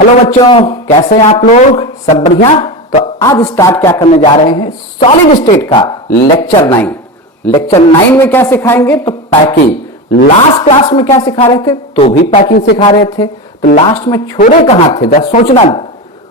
Hello बच्चों, कैसे हैं आप लोग? सब बढ़िया। तो आज स्टार्ट क्या करने जा रहे हैं? सॉलिड स्टेट का लेक्चर 9। लेक्चर 9 में क्या सिखाएंगे? तो पैकिंग। लास्ट क्लास में क्या सिखा रहे थे? तो भी पैकिंग सिखा रहे थे। तो लास्ट में छोड़े कहां थे? जरा सोचना।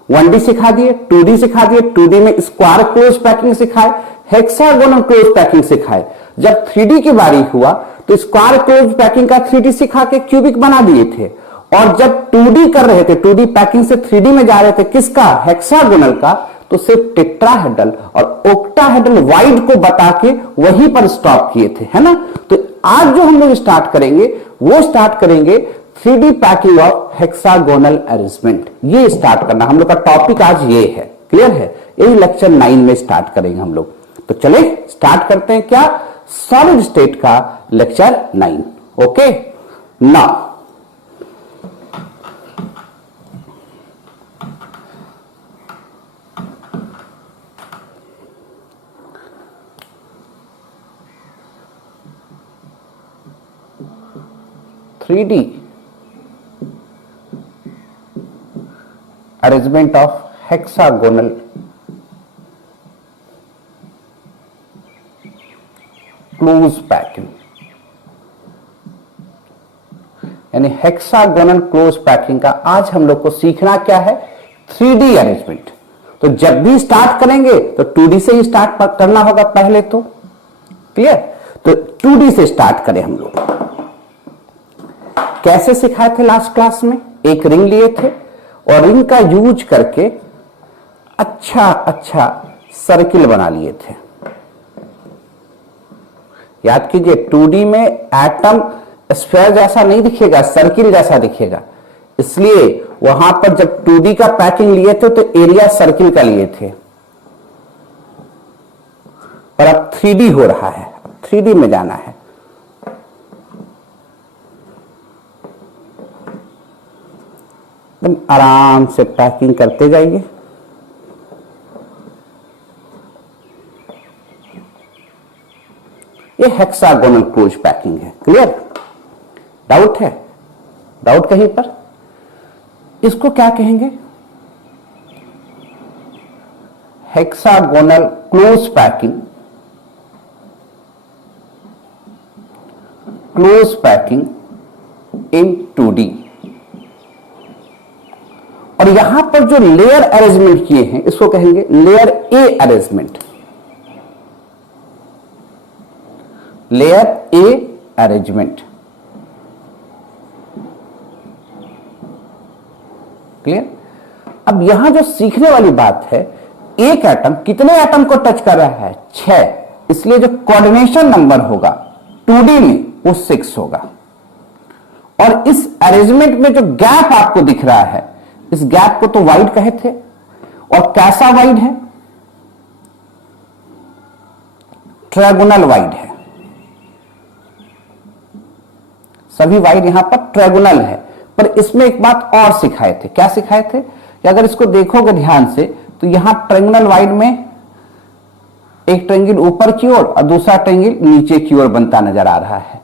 1D सिखा दिए, 2D सिखा दिए, 2D में स्क्वायर क्लोज पैकिंग सिखाए, हेक्सागोनल क्लोज पैकिंग सिखाए। जब 3D की बारी हुआ तो स्क्वायर क्लोज पैकिंग का 3D सिखा के क्यूबिक बना दिए थे। और जब 2D कर रहे थे, 2D पैकिंग से 3D में जा रहे थे, किसका? हेक्सागोनल का। तो सिर्फ टेट्राहेड्रल और ओक्टाहेड्रल वाइड को बता के वहीं पर स्टॉप किए थे, है ना। तो आज जो हम लोग स्टार्ट करेंगे वो स्टार्ट करेंगे 3D packing of hexagonal arrangement. ये स्टार्ट करना हम लोग का टॉपिक आज ये है। क्लियर है? यही लेक्चर 9 में स्टार्ट करेंगे हम लोग। तो चले स्टार्ट करते हैं क्या? सॉलिड स्टेट का lecture 9। Okay now 3D arrangement of hexagonal close packing, यानी हेक्सागोनल क्लोज पैकिंग का आज हम लोग को सीखना क्या है? 3D arrangement. तो जब भी स्टार्ट करेंगे तो 2D से ही स्टार्ट करना होगा पहले। तो क्लियर? तो 2D से स्टार्ट करें हम लोग। कैसे सिखाए थे लास्ट क्लास में? एक रिंग लिए थे और रिंग का यूज करके अच्छा सर्किल बना लिए थे। याद कीजिए, 2D में एटम स्फीयर जैसा नहीं दिखेगा, सर्किल जैसा दिखेगा। इसलिए वहां पर जब 2D का पैकिंग लिए थे तो एरिया सर्किल का लिए थे। और अब 3D हो रहा है, 3D में जाना है। एकदम आराम से पैकिंग करते जाइए। ये हेक्सागोनल क्लोज पैकिंग है। क्लियर? डाउट है? डाउट कहीं पर? इसको क्या कहेंगे? Hexagonal close packing, close packing इन 2D। और यहां पर जो लेयर अरेंजमेंट किए हैं इसको कहेंगे layer A arrangement. Layer A arrangement. Clear? अब यहां जो सीखने वाली बात है, एक एटम कितने एटम को टच कर रहा है? 6। इसलिए जो कोऑर्डिनेशन नंबर होगा 2D में वो 6 होगा। और इस अरेंजमेंट में जो गैप आपको दिख रहा है, इस गैप को तो वाइड कहे थे। और कैसा वाइड है? ट्रायगोनल वाइड है। सभी वाइड यहां पर ट्रायगोनल है। पर इसमें एक बात और सिखाए थे। क्या सिखाए थे? कि अगर इसको देखोगे ध्यान से तो यहां ट्रायंगुलर वाइड में एक ट्रायंगल ऊपर की ओर और दूसरा ट्रायंगल नीचे की ओर बनता नजर आ रहा है।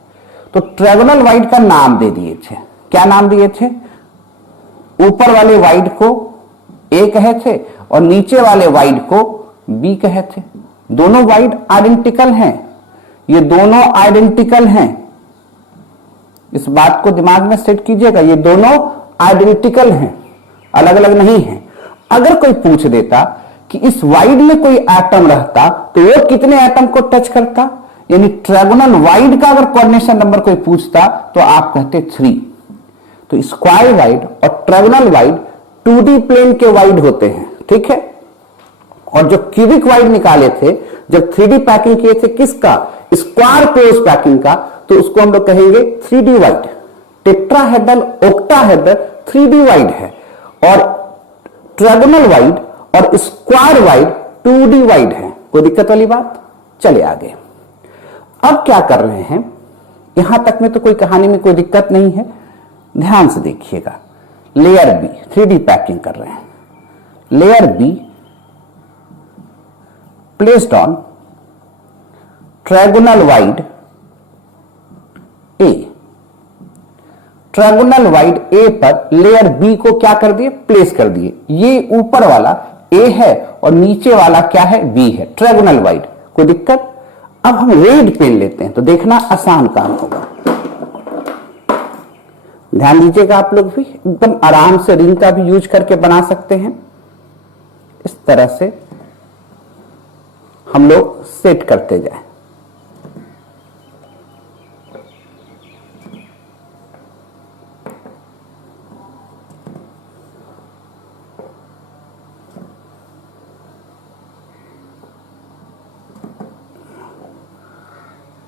तो ट्रायगोनल वाइड का नाम दे दिए थे। क्या नाम दिए थे? ऊपर वाले वाइड को ए कहे थे और नीचे वाले वाइड को बी कहे थे। दोनों वाइड आइडेंटिकल हैं। ये दोनों आइडेंटिकल हैं। इस बात को दिमाग में सेट कीजिएगा, ये दोनों आइडेंटिकल हैं, अलग अलग नहीं हैं। अगर कोई पूछ देता कि इस वाइड में कोई एटम रहता तो वो कितने एटम को टच करता, यानी ट्रायगोनल वाइड का अगर कोऑर्डिनेशन नंबर कोई पूछता तो आप कहते 3। तो स्क्वायर वाइड और ट्रायगोनल वाइड 2D प्लेन के वाइड होते हैं। ठीक है? और जो क्यूबिक वाइड निकाले थे जब 3D पैकिंग किए थे, किसका? स्क्वायर क्लोज पैकिंग का, तो उसको हम लोग कहेंगे 3D wide. Tetrahedral, octahedral 3D wide है। और ट्रायगोनल वाइड और स्क्वायर वाइड 2D वाइड है। कोई दिक्कत वाली बात? चले आगे। अब क्या कर रहे हैं? यहां तक में तो कोई कहानी में कोई दिक्कत नहीं है। ध्यान से देखिएगा। लेयर बी 3D पैकिंग कर रहे हैं। Layer B placed on trigonal void A. Triangular void A पर लेयर बी को क्या कर दिए, प्लेस कर दिए। ये ऊपर वाला ए है और नीचे वाला क्या है, बी है, ट्रायंगुलर वाइड। कोई दिक्कत? अब हम रेड पेन लेते हैं तो देखना आसान काम होगा। ध्यान दीजिएगा, आप लोग भी एकदम आराम से रिंग का भी यूज करके बना सकते हैं। इस तरह से हम लोग सेट करते जाएं।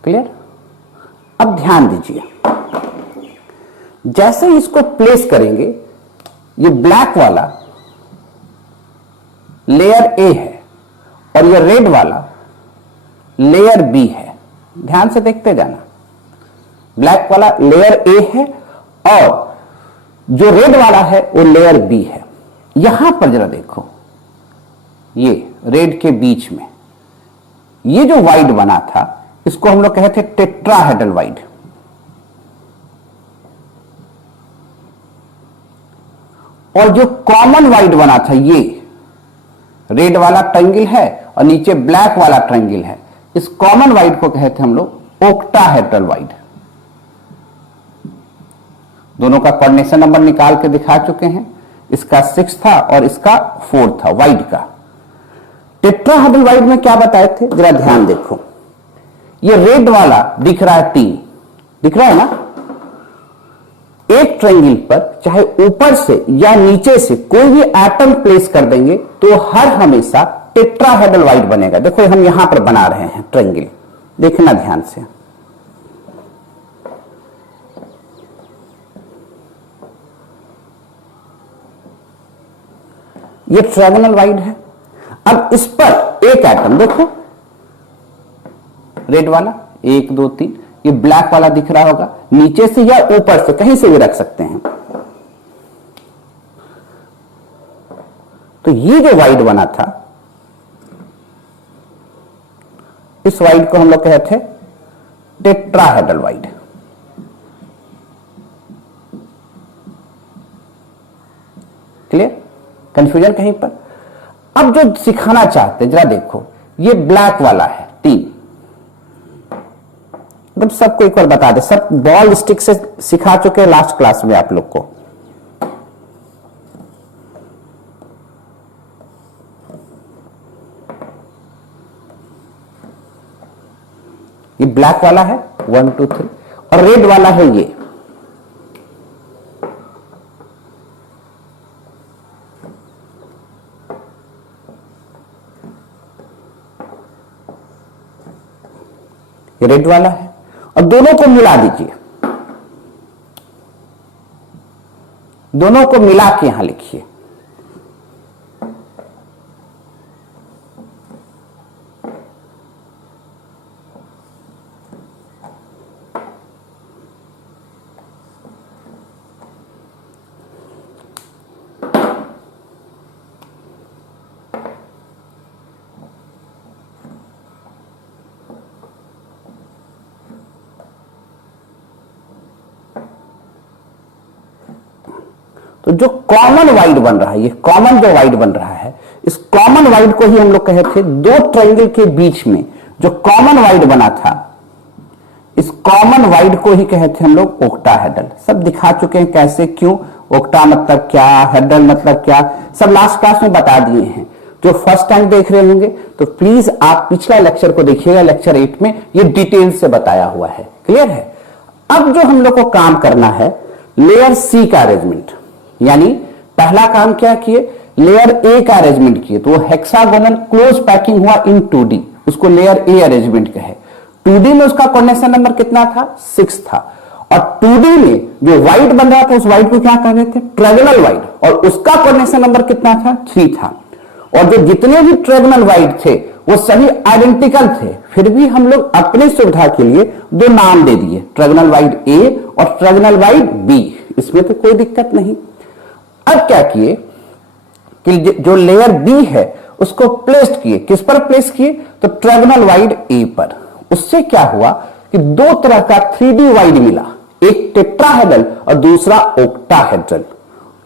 क्लियर? अब ध्यान दीजिए, जैसे ही इसको प्लेस करेंगे, ये ब्लैक वाला लेयर ए है और ये रेड वाला लेयर बी है। ध्यान से देखते जाना, ब्लैक वाला लेयर ए है और जो रेड वाला है वो लेयर बी है। यहां पर जरा देखो, ये रेड के बीच में ये जो वाइड बना था, इसको हम लोग कहते हैं टेट्राहेड्रल वाइड। और जो कॉमन वाइड बना था, ये रेड वाला ट्रायंगल है और नीचे ब्लैक वाला ट्रायंगल है, इस कॉमन वाइड को कहते हैं हम लोग ओक्टाहेड्रल वाइड। दोनों का कोऑर्डिनेशन नंबर निकाल के दिखा चुके हैं, इसका 6 था और इसका 4 था वाइड का। टेट्राहेड्रल वाइड में क्या बताए थे, जरा ध्यान देखो। ये रेड वाला दिख रहा है 3, दिख रहा है ना। एक ट्रायंगल पर चाहे ऊपर से या नीचे से कोई भी एटम प्लेस कर देंगे तो हर हमेशा टेट्राहेड्रल वाइड बनेगा। देखो हम यहां पर बना रहे हैं ट्रायंगल, देखना ध्यान से। ये ट्रायंगल वाइड है। अब इस पर एक एटम देखो, रेड वाला 1 2 3, ये ब्लैक वाला दिख रहा होगा, नीचे से या ऊपर से कहीं से भी रख सकते हैं। तो ये जो वाइड बना था, इस वाइड को हम लोग कहते हैं टेट्राहेड्रल वाइड। क्लियर? कंफ्यूजन कहीं पर? अब जो सिखाना चाहते हैं, जरा देखो, ये ब्लैक वाला है 3। मतलब सबको एक बार बता दे, सब बॉल स्टिक से सिखा चुके हैं लास्ट क्लास में आप लोग को। ये ब्लैक वाला है 1 2 3 और रेड वाला है ये। रेड वाला है और दोनों को मिला दीजिए, दोनों को मिला के यहां लिखिए। तो जो कॉमन वाइड बन रहा है, ये कॉमन जो वाइड बन रहा है, इस कॉमन वाइड को ही हम लोग कहे थे, दो ट्रायंगल के बीच में जो कॉमन वाइड बना था, इस कॉमन वाइड को ही कहते हैं हम लोग ओक्टाहेड्रल। सब दिखा चुके हैं कैसे, क्यों, ओक्टा मतलब क्या, हेड्रल मतलब क्या, सब लास्ट क्लास में बता दिए हैं। जो फर्स्ट टाइम देख रहे होंगे तो प्लीज आप पिछला लेक्चर को देखिएगा, लेक्चर 8 में ये डिटेल से बताया हुआ है। क्लियर है? अब जो हम लोग को काम करना है, लेयर सी का अरेंजमेंट, यानी पहला काम क्या किए, लेयर ए का अरेंजमेंट किए। तो वो हेक्सागोनल क्लोज पैकिंग हुआ इन 2D, उसको लेयर ए अरेंजमेंट कहे। 2D में उसका कोऑर्डिनेशन नंबर कितना था, 6 था। और 2D में जो वाइड बन रहा था, उस वाइड को क्या कह रहे थे, ट्रायंगुलर वाइड, और उसका कोऑर्डिनेशन नंबर कितना था, 3 था। और जो जितने भी ट्रायंगुलर वाइड थे वो सभी आइडेंटिकल थे, फिर भी हम लोग अपनी सुविधा के लिए दो नाम दे दिए, ट्रायंगुलर वाइड ए और ट्रायंगुलर वाइड बी। इसमें तो कोई दिक्कत नहीं। अब क्या किए कि जो लेयर बी है उसको प्लेस किए, किस पर प्लेस किए, तो ट्रायंगुलर वाइड ए पर। उससे क्या हुआ कि दो तरह का 3D वाइड मिला। एक टेट्राहेड्रल और दूसरा ऑक्टाहेड्रल।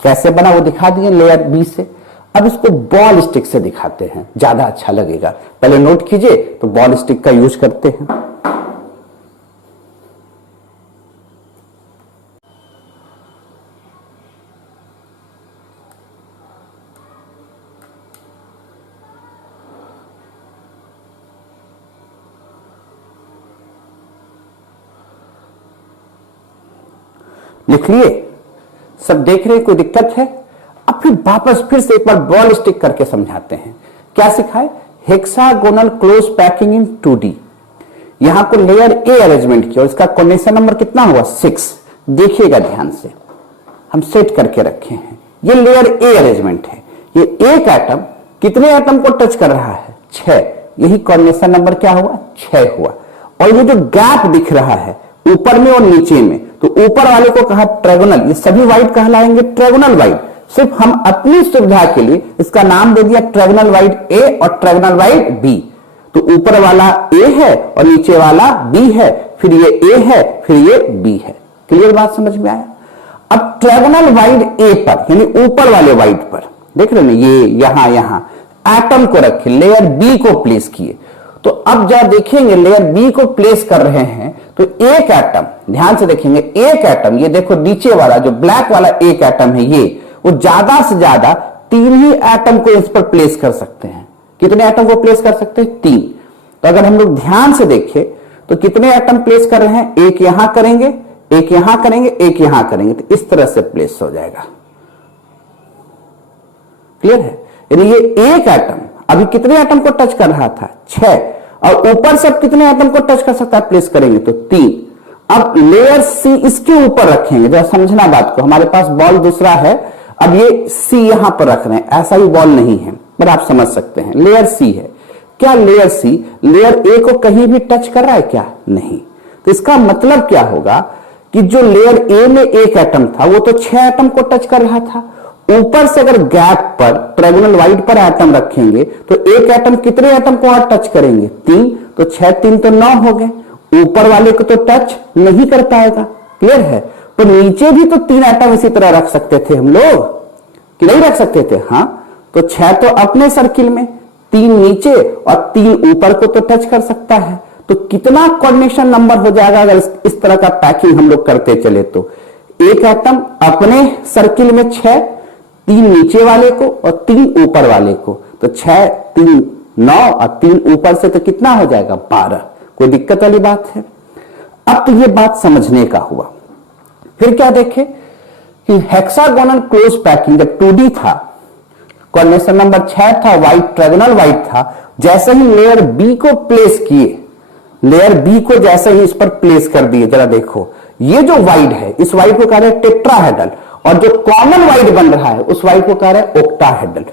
कैसे बना वो दिखा दिए लेयर बी से। अब इसको बॉल स्टिक से दिखाते हैं, ज्यादा अच्छा लगेगा। पहले नोट कीजिए, तो बॉल स्टिक का यूज करते हैं। लिख लिए सब, देख रहे कोई दिक्कत है? अब फिर वापस फिर से एक बार बॉल स्टिक करके समझाते हैं। क्या सिखाए? हेक्सागोनल क्लोज पैकिंग इन 2D। यहां को लेयर ए अरेंजमेंट किया और इसका कोऑर्डिनेशन नंबर कितना हुआ? 6। देखिएगा ध्यान से, हम सेट करके रखे हैं। ये लेयर ए अरेंजमेंट है। ये एक एटम कितने एटम को टच कर रहा है? 6। यही कोऑर्डिनेशन नंबर क्या हुआ? 6 हुआ। और ये जो गैप दिख रहा है ऊपर में और नीचे में, तो ऊपर वाले को कहा ट्रायंगुलर। ये सभी वाइड कहलाएंगे ट्रायंगुलर वाइड। सिर्फ हम अपनी सुविधा के लिए इसका नाम दे दिया ट्रायंगुलर वाइड ए और ट्रायंगुलर वाइड बी। तो ऊपर वाला ए है और नीचे वाला बी है, फिर ये ए है, फिर ये बी है। क्लियर बात समझ में आया? अब ट्रायंगुलर वाइड ए पर, यानी ऊपर वाले वाइड पर देख रहे हैं, ये यहां एटम को रखे, लेयर बी को प्लेस किए। तो अब जब देखेंगे लेयर बी को प्लेस कर रहे हैं, तो एक एटम, ध्यान से देखेंगे, एक एटम, ये देखो नीचे वाला जो ब्लैक वाला एक एटम है, ये वो ज्यादा से ज्यादा 3 ही एटम को इस पर प्लेस कर सकते हैं। कितने एटम को प्लेस कर सकते हैं? 3। तो अगर हम लोग ध्यान से देखें तो कितने एटम प्लेस कर रहे हैं? एक यहां करेंगे, एक यहां करेंगे, एक यहां करेंगे, तो इस तरह से प्लेस हो जाएगा। क्लियर है? यानी ये एक एटम अभी कितने एटम को टच कर रहा था? 6। और ऊपर से कितने एटम को टच कर सकता है? प्लेस करेंगे तो 3। अब लेयर सी इसके ऊपर रखेंगे, जरा समझना बात को। हमारे पास बॉल दूसरा है, अब ये सी यहां पर रख रहे हैं, ऐसा ही बॉल नहीं है, पर आप समझ सकते हैं। लेयर सी है, क्या लेयर सी लेयर ए को कहीं भी टच कर रहा है क्या? नहीं। तो इसका मतलब क्या होगा कि जो लेयर ए में एक एटम था वो तो 6 एटम को टच कर रहा था। ऊपर से अगर गैप पर ट्रायंगुलर वाइड पर एटम रखेंगे तो एक एटम कितने एटम को और टच करेंगे? 3। तो 6 3 तो 9 हो गए। ऊपर वाले को तो टच नहीं कर पाएगा। क्लियर है? तो नीचे भी तो 3 एटम इसी तरह रख सकते थे हम लोग, कि नहीं रख सकते थे? हाँ। तो 6 तो अपने सर्किल में, 3 नीचे और 3 ऊपर को तो टच कर सकता है। तो कितना कोऑर्डिनेशन नंबर हो जाएगा अगर इस तरह का पैकिंग हम लोग करते चले तो? एक एटम अपने सर्किल में 6, 3 नीचे वाले को और 3 ऊपर वाले को, तो 6 3 9 और 3 ऊपर से, तो कितना हो जाएगा? 12। कोई दिक्कत वाली बात है? अब तो ये बात समझने का हुआ। फिर क्या देखे कि हेक्सागोनल क्लोज पैकिंग जब 2D था, कोऑर्डिनेशन नंबर 6 था, वाइड ट्रायंगुलर वाइड था, जैसे ही लेयर बी को प्लेस किए, लेयर बी को जैसे ही इस पर प्लेस कर दिए, जरा देखो ये जो वाइड है, इस वाइड को कह रहे हैं टेट्राहेड्रल, और जो कॉमन वाइड बन रहा है उस वाइड को कह रहे हैं ऑक्टाहेड्रल।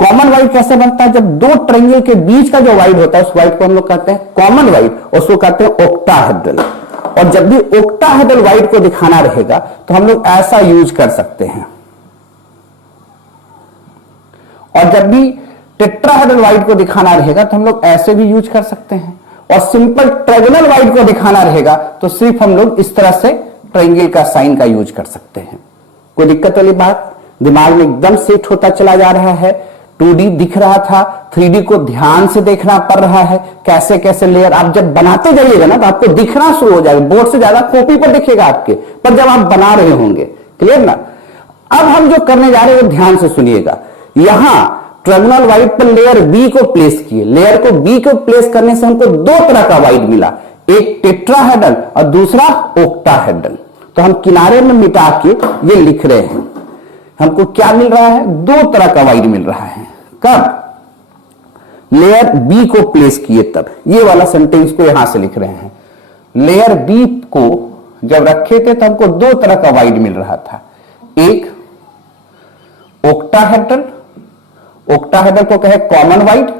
कॉमन वाइड कैसे बनता है? जब 2 ट्रायंगल के बीच का जो वाइड होता है उस वाइड को हम लोग कहते हैं कॉमन वाइड, और उसको कहते हैं ऑक्टाहेड्रल। और जब भी ऑक्टाहेड्रल वाइड को दिखाना रहेगा तो हम लोग ऐसा यूज कर सकते हैं, और जब भी टेट्राहेड्रल वाइड को दिखाना रहेगा तो हम लोग ऐसे भी यूज कर सकते हैं, और सिंपल ट्रायंगुलर वाइड को दिखाना रहेगा तो सिर्फ हम लोग इस तरह से ट्रायंगल का साइन का यूज कर सकते हैं। कोई दिक्कत वाली बात? दिमाग में एकदम सेट होता चला जा रहा है। 2D दिख रहा था, 3D को ध्यान से देखना पड़ रहा है, कैसे कैसे लेयर आप जब बनाते जाइएगा ना तो आपको दिखना शुरू हो जाएगा। बोर्ड से ज्यादा कॉपी पर दिखेगा आपके, पर जब आप बना रहे होंगे। क्लियर ना? अब हम जो करने जा रहे हैं वो ध्यान से सुनिएगा। यहां ट्रायंगुलर वाइड पर लेयर बी को प्लेस किए, लेयर को बी को प्लेस करने से हमको 2 तरह का वाइड मिला, एक टेट्राहेड्रल और दूसरा ऑक्टाहेड्रल। तो हम किनारे में मिटा के ये लिख रहे हैं, हमको क्या मिल रहा है? 2 तरह का वाइड मिल रहा है। कब? लेयर बी को प्लेस किए तब। ये वाला सेंटेंस को यहां से लिख रहे हैं, लेयर बी को जब रखे थे तो हमको 2 तरह का वाइड मिल रहा था, एक ऑक्टाहेड्रल, ऑक्टाहेड्रल को कहे कॉमन वाइड,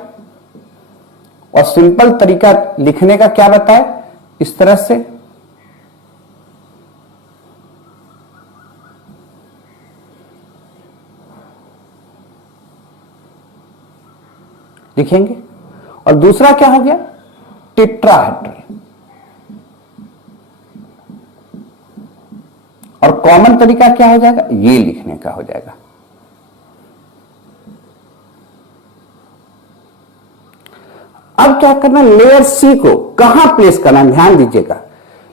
और सिंपल तरीका लिखने का क्या बताए? इस तरह से लिखेंगे। और दूसरा क्या हो गया? टेट्राहेड्रल। कॉमन तरीका क्या हो जाएगा, ये लिखने का हो जाएगा। अब क्या करना, लेयर सी को कहां प्लेस करना, ध्यान दीजिएगा।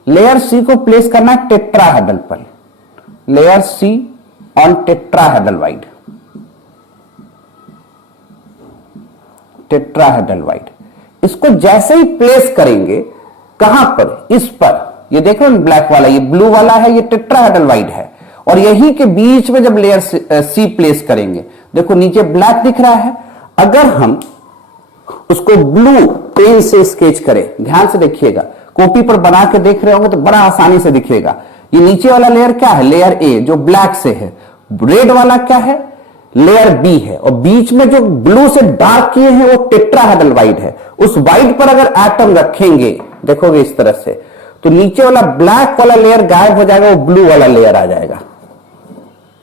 लेयर सी को प्लेस करना है टेट्राहेड्रल पर, layer C on tetrahedral void, tetrahedral void. इसको जैसे ही प्लेस करेंगे, कहां पर, इस पर, ये देख रहे हो ब्लैक वाला, ये ब्लू वाला है, ये टेट्राहेड्रल वाइड है, और यही के बीच में जब लेयर सी प्लेस करेंगे, देखो नीचे ब्लैक दिख रहा है, अगर हम उसको ब्लू पेन से स्केच करें, ध्यान से देखिएगा, कॉपी पर बना के देख रहे होंगे तो बड़ा आसानी से दिखेगा। ये नीचे वाला लेयर क्या है, लेयर ए जो ब्लैक से है, रेड वाला क्या है, लेयर बी है, और बीच में जो ब्लू से डार्क किए हैं वो टेट्राहेड्रल वाइड है। उस वाइड पर अगर एटम रखेंगे, देखोगे इस तरह से, तो नीचे वाला ब्लैक वाला लेयर गायब हो जाएगा, वो ब्लू वाला लेयर आ जाएगा।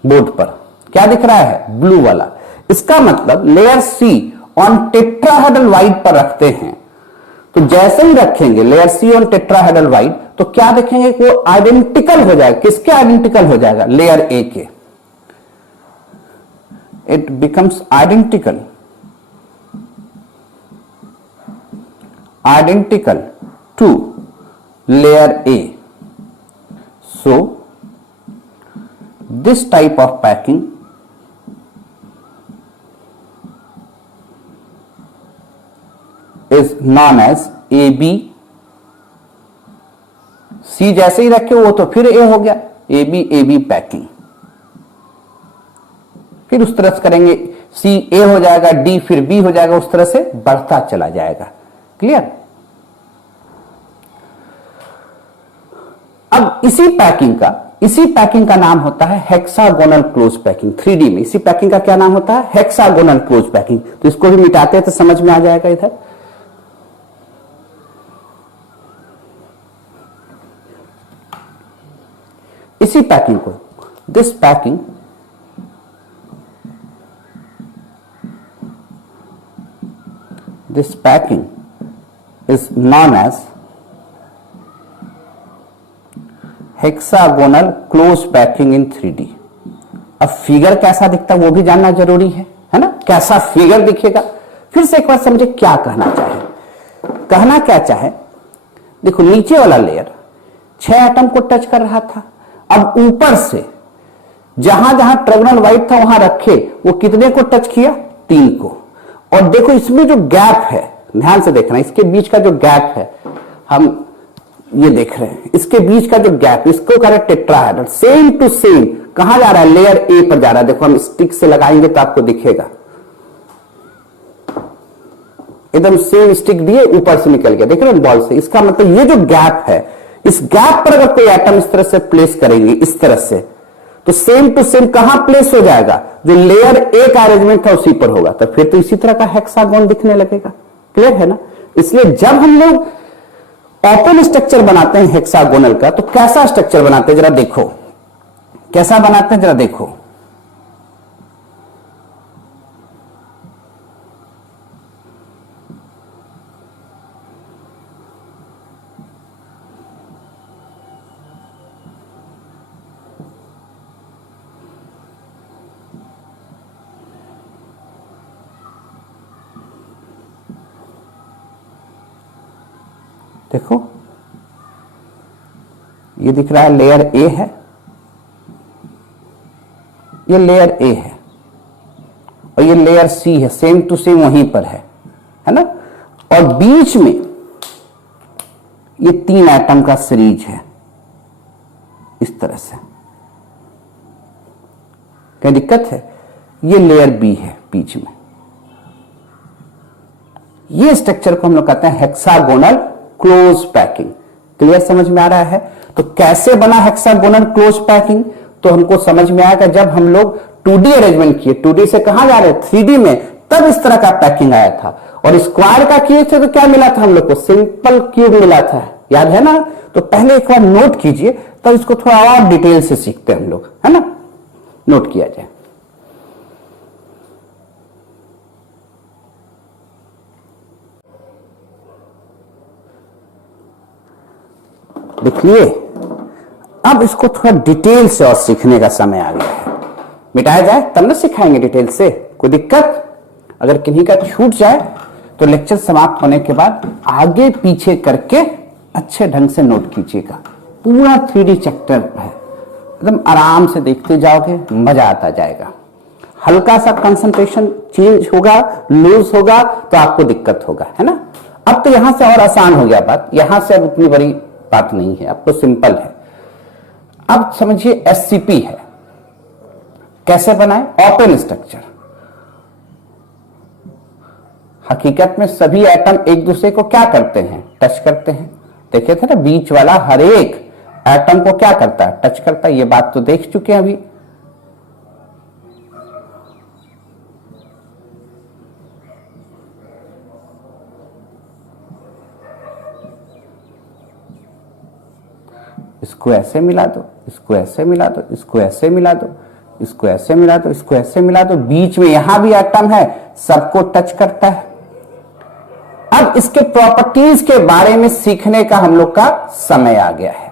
बोर्ड पर क्या दिख रहा है, ब्लू वाला। इसका मतलब layer C on tetrahedral void पर रखते हैं, तो जैसे ही रखेंगे layer C on tetrahedral void, तो क्या देखेंगे कि वो आइडेंटिकल हो जाएगा, किसके आइडेंटिकल हो जाएगा, लेयर ए के। It becomes identical, identical to layer A. So this type of packing is known as AB। C जैसे ही रखे वो तो फिर A हो गया, AB पैकिंग। फिर उस तरह से करेंगे, C A हो जाएगा, D फिर B हो जाएगा, उस तरह से बढ़ता चला जाएगा। क्लियर। अब इसी पैकिंग का नाम होता है हेक्सागोनल क्लोज पैकिंग। 3D में इसी पैकिंग का क्या नाम होता है, हेक्सागोनल क्लोज पैकिंग। तो इसको भी मिटाते हैं तो समझ में आ जाएगा इधर। इसी पैकिंग को, this packing is known as hexagonal close packing in 3D। अब फिगर कैसा दिखता है वो भी जानना जरूरी है ना, कैसा फिगर दिखेगा। फिर से एक बार समझे क्या कहना चाहे, देखो नीचे वाला लेयर 6 एटम को टच कर रहा था, अब ऊपर से जहां जहां ट्रायंगल वाइड था वहां रखे, वो कितने को टच किया, 3 को। और देखो इसमें जो गैप है, ध्यान से देखना, इसके बीच का जो गैप है, हम ये देख रहे हैं, इसके बीच का जो गैप, इसको कह रहे हैं टेट्राहेड्रल। सेम टू सेम कहां जा रहा है, लेयर ए पर जा रहा है। देखो हम स्टिक से लगाएंगे तो आपको दिखेगा, एकदम सेम स्टिक दिए, ऊपर से निकल गया, देख रहे हैं बॉल से। इसका मतलब ये जो गैप है, इस गैप पर अगर कोई एटम इस तरह से प्लेस करेंगे, इस तरह से, तो सेम टू सेम कहां प्लेस हो जाएगा, जो लेयर ए का अरेंजमेंट था उसी पर होगा। तो फिर तो इसी तरह का हेक्सागोन दिखने लगेगा। क्लियर है ना। इसलिए जब हम लोग ओपन स्ट्रक्चर बनाते हैं हेक्सागोनल का, तो कैसा स्ट्रक्चर बनाते हैं जरा देखो, कैसा बनाते हैं जरा देखो। देखो ये दिख रहा है लेयर ए है, ये लेयर ए है, और ये लेयर सी है, सेम टू सेम वहीं पर है ना। और बीच में ये 3 एटम का सीरीज है इस तरह से। क्या दिक्कत है, ये लेयर बी है बीच में। ये स्ट्रक्चर को हम लोग कहते हैं हेक्सागोनल क्लोज पैकिंग। क्लियर, समझ में आ रहा है। तो कैसे बना हेक्सागोनल क्लोज पैकिंग, तो हमको समझ में आएगा जब हम लोग 2D अरेंजमेंट किए, 2D से कहां जा रहे, 3D में, तब इस तरह का पैकिंग आया था। और स्क्वायर का किए थे तो क्या मिला था हम लोग को, सिंपल क्यूब मिला था, याद है ना। तो पहले एक बार नोट कीजिए, तो इसको थोड़ा और डिटेल से सीखते हैं हम लोग, है ना। नोट किया जाए। लिख लिए। अब इसको थोड़ा डिटेल से और सीखने का समय आ गया है। मिटाया जाए तब ना सिखाएंगे डिटेल से, कोई दिक्कत? अगर किन्हीं का छूट जाए तो लेक्चर समाप्त होने के बाद आगे पीछे करके अच्छे ढंग से नोट कीजिएगा। पूरा 3D चैप्टर है, एकदम आराम से देखते जाओगे, मजा आता जाएगा। हल्का सा कंसंट्रेशन चेंज होगा, लूज होगा तो आपको दिक्कत होगा, है ना। अब तो यहां से और आसान हो गया बात, यहां से अब इतनी बड़ी बात नहीं है, अब तो सिंपल है। अब समझिए SCP है, कैसे बनाए? Open structure. हकीकत में सभी एटम एक दूसरे को क्या करते हैं? टच करते हैं। देखे थे ना, बीच वाला हर एक एटम को क्या करता है? टच करता है। ये बात तो देख चुके हैं अभी। इसको ऐसे मिला दो, इसको ऐसे मिला दो, इसको ऐसे मिला दो, इसको ऐसे मिला दो, इसको ऐसे मिला दो, बीच में यहां भी एटम है, सबको टच करता है। अब इसके प्रॉपर्टीज के बारे में सीखने का हम लोग का समय आ गया है।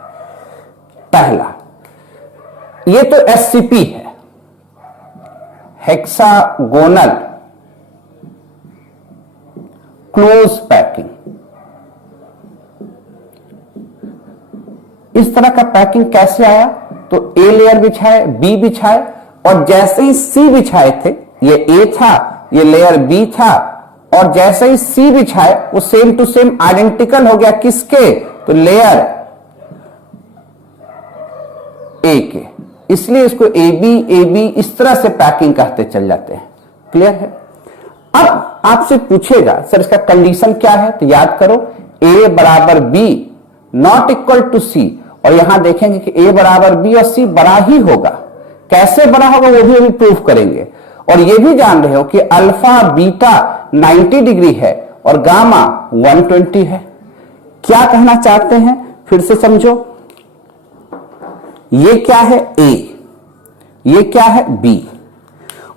पहला, ये तो SCP है, हेक्सागोनल क्लोज पैकिंग। इस तरह का पैकिंग कैसे आया? तो A लेयर बिछाए, B बिछाए, और जैसे ही C बिछाए थे, ये A था, ये लेयर B था, और जैसे ही C बिछाए वो सेम टू सेम आइडेंटिकल हो गया। किसके? तो लेयर A के। इसलिए इसको AB इस तरह से पैकिंग कहते चल जाते हैं। क्लियर है? अब आपसे पूछेगा सर इसका कंडीशन क्या है, तो याद करो A बराबर B not equal to C, और यहां देखेंगे कि A बराबर B और C बड़ा ही होगा। कैसे बड़ा होगा वो भी अभी प्रूफ करेंगे। और ये भी जान रहे हो कि अल्फा बीटा 90 डिग्री है और गामा 120 है। क्या कहना चाहते हैं फिर से समझो। ये क्या है? A, ये क्या है? B,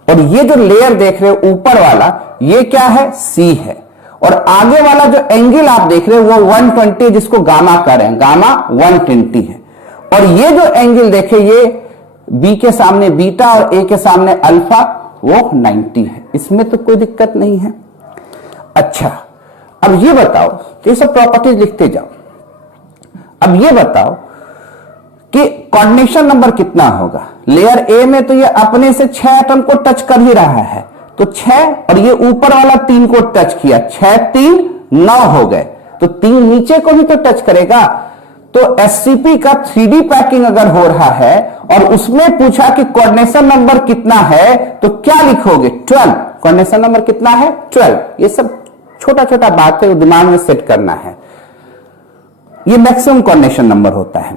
और ये जो लेयर देख रहे हो ऊपर वाला, ये क्या है? C है, और आगे वाला जो एंगल आप देख रहे हो वो 120 जिसको गामा कह रहे हैं, गामा 120 है। और ये जो एंगल देखे, ये B के सामने बीटा और A के सामने अल्फा, वो 90 है। इसमें तो कोई दिक्कत नहीं है। अच्छा, अब ये बताओ, ये सब प्रॉपर्टीज लिखते जाओ। अब ये बताओ कि कोऑर्डिनेशन नंबर कितना होगा। लेयर A में तो ये अपने से 6 एटम को टच कर ही रहा है, तो 6, और ये ऊपर वाला 3 को टच किया, 6 3 9 हो गए, तो 3 नीचे को भी तो टच करेगा। तो SCP का 3D पैकिंग अगर हो रहा है और उसमें पूछा कि कोऑर्डिनेशन नंबर कितना है, तो क्या लिखोगे? 12। कोऑर्डिनेशन नंबर कितना है? 12। ये सब छोटा छोटा बात है, दिमाग में सेट करना है। ये मैक्सिमम कोऑर्डिनेशन नंबर होता है।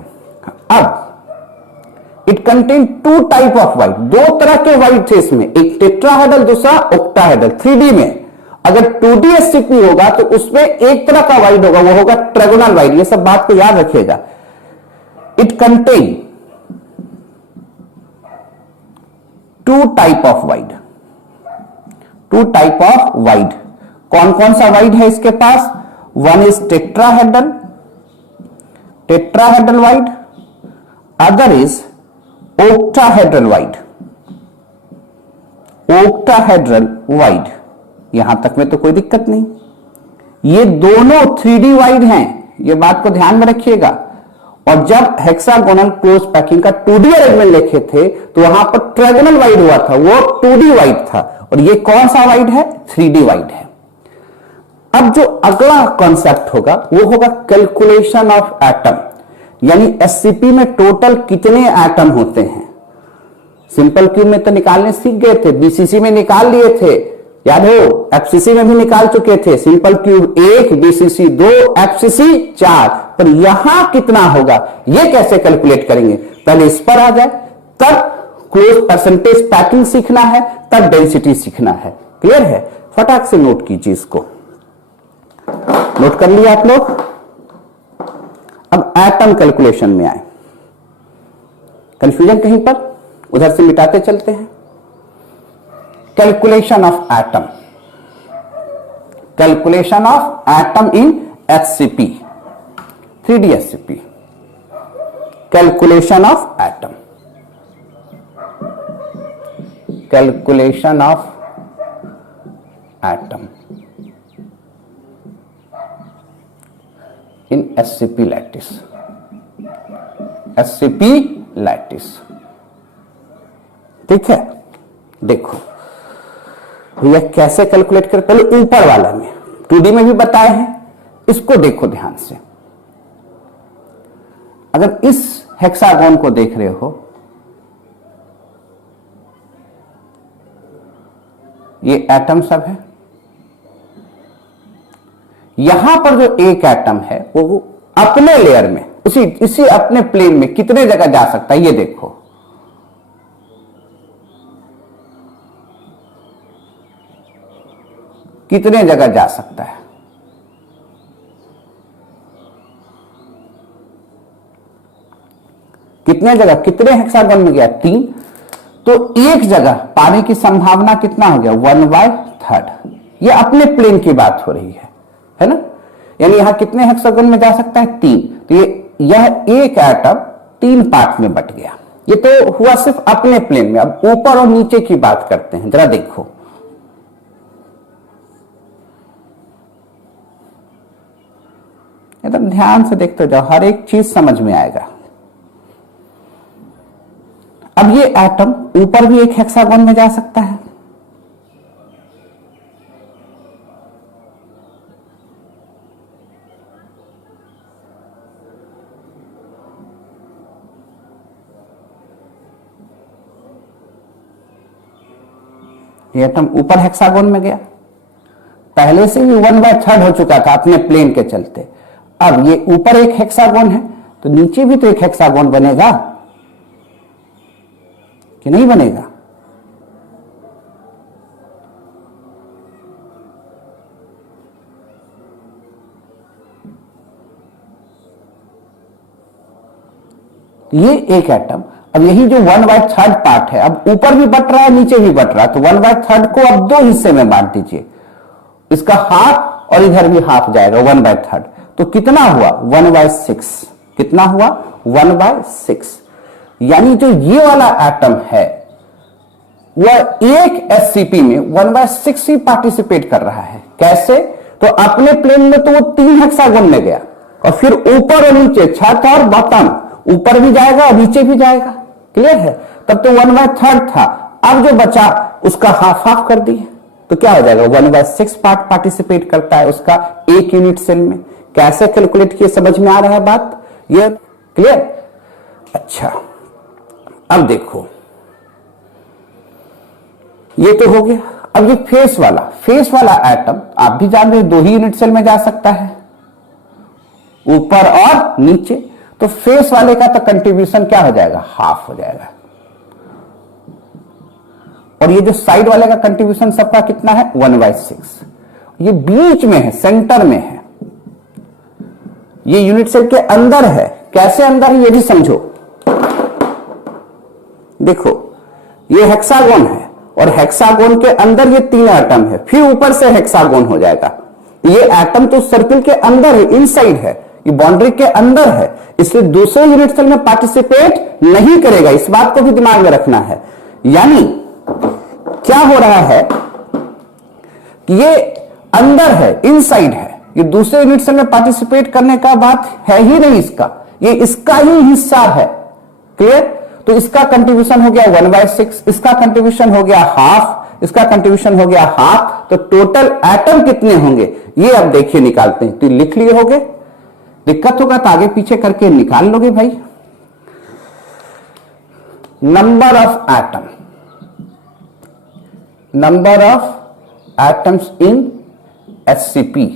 अब it contain 2 type of void, 2 तरह के वाइड थे इसमें, एक टेट्राहेड्रल, दूसरा ऑक्टाहेड्रल। 3D में अगर 2D SCP होगा तो उसमें एक तरह का वाइड होगा, वो होगा ट्रायगोनल वाइड। ये सब बात को याद रखिएगा। It contain 2 type of void, 2 type of void. कौन कौन सा वाइड है इसके पास? One is tetrahedral, tetrahedral void, other is octahedral void, octahedral void. यहां तक में तो कोई दिक्कत नहीं। ये दोनों 3D वाइड हैं, ये बात को ध्यान में रखिएगा। और जब हेक्सागोनल क्लोज पैकिंग का 2D अरेंजमेंट लिखे थे तो वहां पर ट्रायगोनल वाइड हुआ था, वो 2D वाइड था, और ये कौन सा वाइड है? 3D वाइड है। अब जो अगला कॉन्सेप्ट होगा वो होगा कैलकुलेशन ऑफ एटम, यानी SCP में टोटल कितने एटम होते हैं। सिंपल क्यूब में तो निकालने सीख गए थे, BCC में निकाल लिए थे, याद हो, FCC में भी निकाल चुके थे। सिंपल क्यूब 1, BCC 2, FCC 4, पर यहां कितना होगा ये कैसे कैलकुलेट करेंगे? पहले इस पर आ जाए, तब क्लोज परसेंटेज पैकिंग सीखना है, तब डेंसिटी सीखना है। क्लियर है? फटाक से नोट कीजिए इसको। नोट कर लिया आप लोग? अब एटम कैलकुलेशन में आए। कंफ्यूजन कहीं पर? उधर से मिटाते चलते हैं। Calculation of atom, calculation of atom in SCP, 3D SCP। Calculation of atom, calculation of atom in SCP lattice, SCP lattice. ठीक है, देखो भैया कैसे कैलकुलेट कर, पहले ऊपर वाला में 2D में भी बताए हैं, इसको देखो ध्यान से। अगर इस हेक्सागोन को देख रहे हो, ये एटम सब है, यहां पर जो एक एटम है वो अपने लेयर में, इसी अपने प्लेन में कितने जगह जा सकता है, ये देखो। कितने जगह जा सकता है, कितने जगह, कितने हेक्सागोन में गया, 3। तो एक जगह पाने की संभावना कितना हो गया, 1/3। ये अपने प्लेन की बात हो रही है ना। यानी यहां कितने हेक्सागोन में जा सकता है, 3। तो यह एक एटम 3 पार्ट में बट गया। ये तो हुआ सिर्फ अपने प्लेन में। अब ऊपर और नीचे की बात करते हैं, जरा देखो। एकदम ध्यान से देखते जाओ, हर एक चीज समझ में आएगा। अब ये एटम ऊपर भी एक हेक्सागोन में जा सकता है, ये एटम ऊपर हेक्सागोन में गया, पहले से ही 1/3 हो चुका था अपने प्लेन के चलते। अब ये ऊपर एक हेक्सागोन है तो नीचे भी तो एक हेक्सागोन बनेगा कि नहीं बनेगा। ये एक एटम, अब यही जो 1/3 पार्ट है, अब ऊपर भी बट रहा है नीचे भी बट रहा है, तो 1/3 को अब 2 हिस्से में बांट दीजिए। इसका हाफ और इधर भी हाफ जाएगा 1/3। तो कितना हुआ, 1/6। कितना हुआ, 1/6। यानी जो ये वाला एटम है वह एक SCP में 1/6 ही पार्टिसिपेट कर रहा है। कैसे, तो अपने प्लेन में तो वो 3 हेक्सागोन में गया, और फिर ऊपर और नीचे, छत और बॉटम, ऊपर भी जाएगा और नीचे भी जाएगा। क्लियर है। तब तो 1/3 था, अब जो बचा उसका हाफ हाफ कर दिए, तो क्या हो जाएगा, 1/6 पार्ट पार्टिसिपेट करता है उसका एक यूनिट सेल में। कैसे कैलकुलेट किए, समझ में आ रहा है बात, ये क्लियर। अच्छा, अब देखो, ये तो हो गया। अब ये फेस वाला एटम आप भी जान रहे 2 ही यूनिट सेल में जा सकता है, ऊपर और नीचे। तो फेस वाले का तो कंट्रीब्यूशन क्या हो जाएगा, हाफ हो जाएगा। और ये जो साइड वाले का कंट्रीब्यूशन सबका कितना है, 1/6। ये बीच में है, सेंटर में है, ये यूनिट सेल के अंदर है। कैसे अंदर है ये भी समझो। देखो, ये हेक्सागोन है और हेक्सागोन के अंदर ये 3 एटम है, फिर ऊपर से हेक्सागोन हो जाएगा। ये एटम तो सर्किल के अंदर है, इनसाइड है, ये बाउंड्री के अंदर है, इसलिए दूसरे यूनिट सेल में पार्टिसिपेट नहीं करेगा। इस बात को भी दिमाग में रखना है। यानी क्या हो रहा है कि ये अंदर है, इनसाइड है, ये दूसरे यूनिट सेल में पार्टिसिपेट करने का बात है ही नहीं इसका, ये इसका ही हिस्सा है। क्लियर। तो इसका कंट्रीब्यूशन हो गया 1/6, इसका कंट्रीब्यूशन हो गया हाफ, इसका कंट्रीब्यूशन हो गया हाफ। तो टोटल एटम कितने होंगे ये अब देखिए निकालते हैं। तो लिख लिए होगे, दिक्कत होगा तो आगे पीछे करके निकाल लोगे भाई। Number of atom, number of atoms in SCP,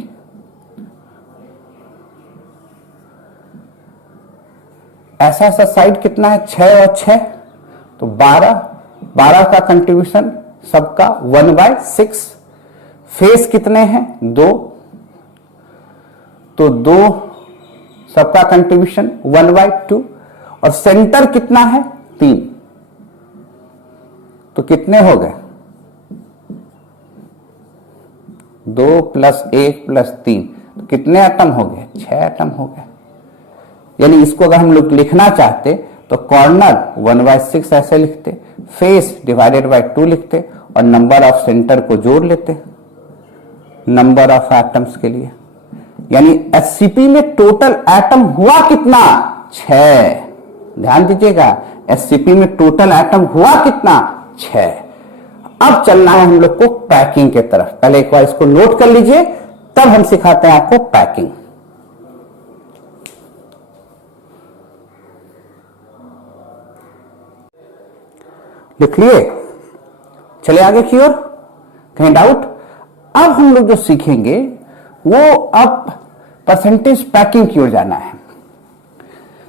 ऐसा साइड कितना है, 6 और 6 तो 12 का कंट्रीब्यूशन सबका 1/6। फेस कितने हैं, 2, तो 2 सबका कंट्रीब्यूशन 1/2। और सेंटर कितना है, 3, तो कितने हो गए, 2 + 1 + 3, तो कितने एटम हो गए, 6 एटम हो गए। यानी इसको अगर हम लोग लिखना चाहते तो कॉर्नर 1/6 ऐसे लिखते, फेस डिवाइडेड बाय 2 लिखते और नंबर ऑफ सेंटर को जोड़ लेते नंबर ऑफ एटम्स के लिए। यानी एससीपी में टोटल एटम हुआ कितना? 6। ध्यान दीजिएगा, एससीपी में टोटल एटम हुआ कितना? 6। अब चलना है हम लोग को पैकिंग के तरफ। पहले एक बार इसको नोट कर लीजिए, तब हम सिखाते हैं आपको पैकिंग। लिख लिए? चले आगे की ओर, कहीं डाउट? अब हम लोग जो सीखेंगे वो अब परसेंटेज पैकिंग की ओर जाना है।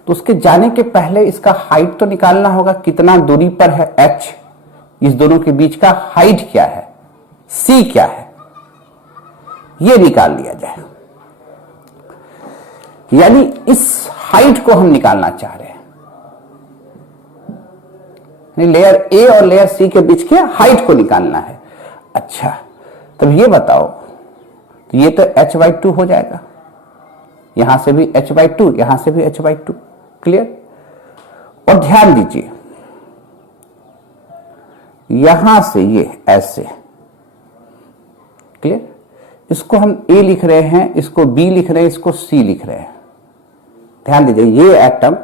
तो उसके जाने के पहले इसका हाइट तो निकालना होगा, कितना दूरी पर है h, इस दोनों के बीच का हाइट क्या है, c क्या है, ये निकाल लिया जाए। यानी इस हाइट को हम निकालना चाह रहे हैं, लेयर ए और लेयर सी के बीच के हाइट को निकालना है। अच्छा, तब ये बताओ, तो ये तो h/2 हो जाएगा, यहां से भी h/2, यहां से भी h/2। क्लियर? और ध्यान दीजिए, यहां से ये ऐसे, क्लियर? इसको हम a लिख रहे हैं, इसको b लिख रहे हैं, इसको c लिख रहे हैं। ध्यान दीजिए, ये एटम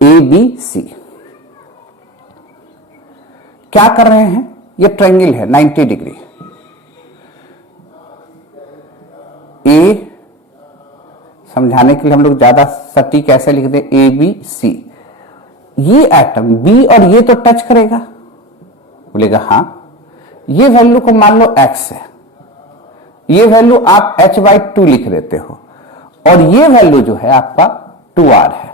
a b c क्या कर रहे हैं? ये ट्रायंगल है 90 डिग्री। ए समझाने के लिए हम लोग ज्यादा सटीक ऐसे लिखते हैं ए बी सी। ये एटम बी और ये तो टच करेगा, बोलेगा हाँ। ये वैल्यू को मान लो x है, ये वैल्यू आप h/2 लिख देते हो, और ये वैल्यू जो है आपका 2r है।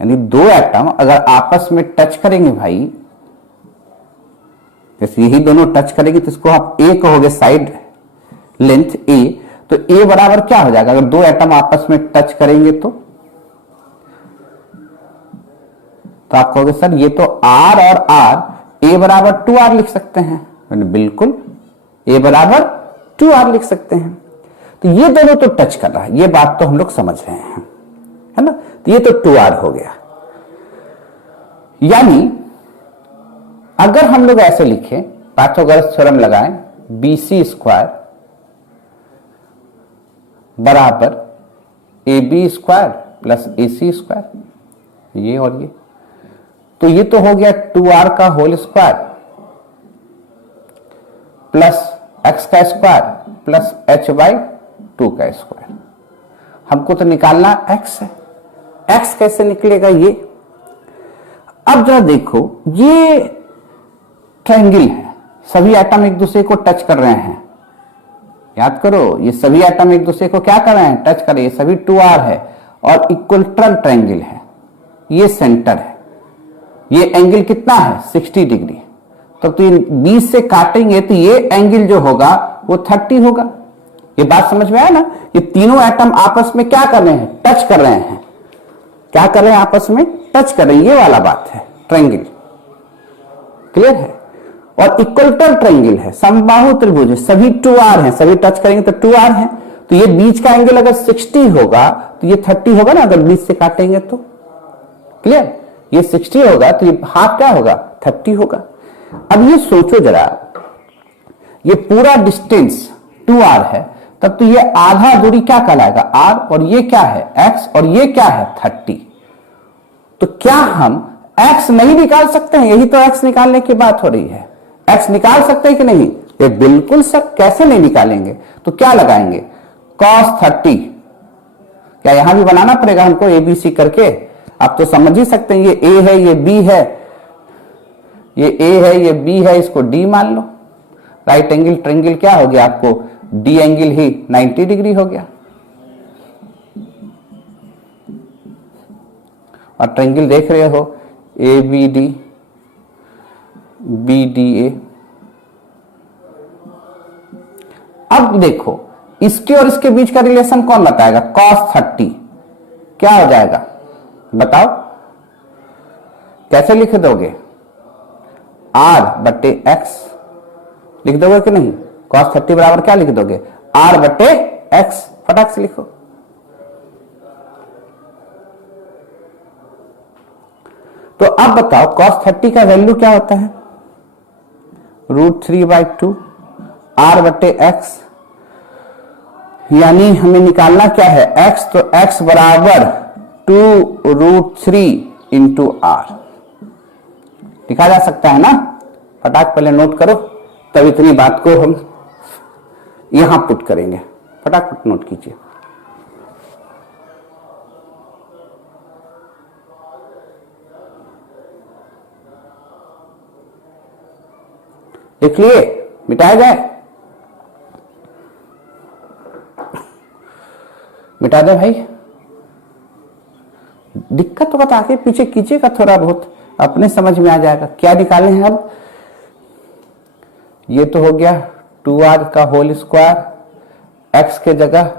यानी दो एटम अगर आपस में टच करेंगे भाई, जैसे यही दोनों टच करेंगे तो इसको आप a कहोगे, साइड लेंथ a, तो a बराबर क्या हो जाएगा? अगर दो एटम आपस में टच करेंगे तो आप कहोगे सर ये तो r और r, a बराबर 2r लिख सकते हैं। बिल्कुल, a बराबर 2r लिख सकते हैं। तो ये दोनों तो टच कर रहा है, ये बात तो हम लोग समझ रहे हैं, है ना? तो ये तो 2r हो गया। यानी अगर हम लोग ऐसे लिखें, पाइथागोरस थ्योरम लगाएं, BC² बराबर AB² प्लस AC², ये और ये, तो ये तो हो गया 2r का होल स्क्वायर प्लस x का स्क्वायर प्लस h/2 का स्क्वायर। हमको तो निकालना x है, x कैसे निकलेगा? ये अब जरा देखो, ये ट्रायंगल है, सभी एटम एक दूसरे को टच कर रहे हैं। याद करो, ये सभी एटम एक दूसरे को क्या कर रहे हैं? टच कर रहे हैं। ये सभी 2r है और इक्विलेटरल ट्रायंगल है, ये सेंटर है, ये एंगल कितना है? 60 डिग्री। तब तो ये 20 से काटेंगे तो ये एंगल जो होगा वो 30 होगा। ये बात समझ में आया ना? ये तीनों एटम आपस में क्या कर रहे हैं? टच कर रहे हैं। क्या कर रहे हैं? आपस में टच कर रहे हैं, ये वाला बात है ट्रायंगल। क्लियर है? और इक्विलेटरल ट्रायंगल है, समबाहु त्रिभुज है, सभी 2r हैं, सभी टच करेंगे तो 2r है। तो ये बीच का एंगल अगर 60 होगा तो ये 30 होगा ना, अगर 20 से काटेंगे तो। क्लियर? ये 60 होगा तो ये हाफ क्या होगा? 30 होगा। अब ये सोचो जरा, ये पूरा डिस्टेंस 2r है, तब तो ये आधा दूरी क्या कहलाएगा? r, और ये क्या है? x, और ये क्या है? 30। तो क्या हम x नहीं निकाल सकते हैं? यही तो x निकालने की बात हो रही है। x निकाल सकते हैं कि नहीं? ये बिल्कुल सर, कैसे नहीं निकालेंगे? तो क्या लगाएंगे? cos 30। क्या यहां भी बनाना पड़ेगा हमको ABC करके? आप तो समझ ही सकते हैं, ये a है, ये b है, ये a है, ये b है, इसको d मान लो। राइट एंगल ट्रायंगल क्या हो गया आपको? d एंगल ही 90 डिग्री हो गया। और ट्रायंगल देख रहे हो, ABD, BDA। अब देखो, इसके और इसके बीच का रिलेशन कौन बताएगा? cos 30 क्या हो जाएगा? बताओ, कैसे लिख दोगे? r/x लिख दोगे कि नहीं? cos 30 बराबर क्या लिख दोगे? r/x। फटाक से लिखो। तो अब बताओ cos 30 का वैल्यू क्या होता है, √3/2 r/x, यानी हमें निकालना क्या है x, तो x बराबर 2√3 इंटू r लिखा जा सकता है ना। फटाक पहले नोट करो, तब इतनी बात को हम यहां पुट करेंगे। फटाफट नोट कीजिए। लिख लिए, मिटाया जाए, मिटा दे भाई। दिक्कत तो बता के पीछे कीजिएगा, थोड़ा बहुत अपने समझ में आ जाएगा। क्या निकाले हैं अब, ये तो हो गया 2r का होल स्क्वायर, x के जगह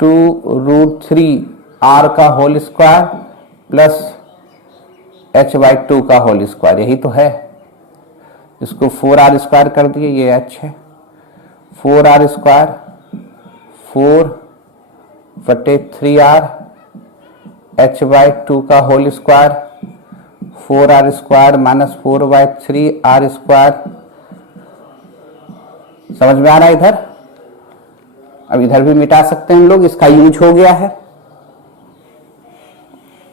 2√3r का होल स्क्वायर प्लस h/2 का होल स्क्वायर, यही तो है। इसको 4r स्क्वायर कर दिए, ये h है, 4r स्क्वायर 4/3r h/2 का whole square, 4r square minus 4/3r square. समझ में आ रहा है इधर? अब इधर भी मिटा सकते हैं हम लोग, इसका यूज हो गया है।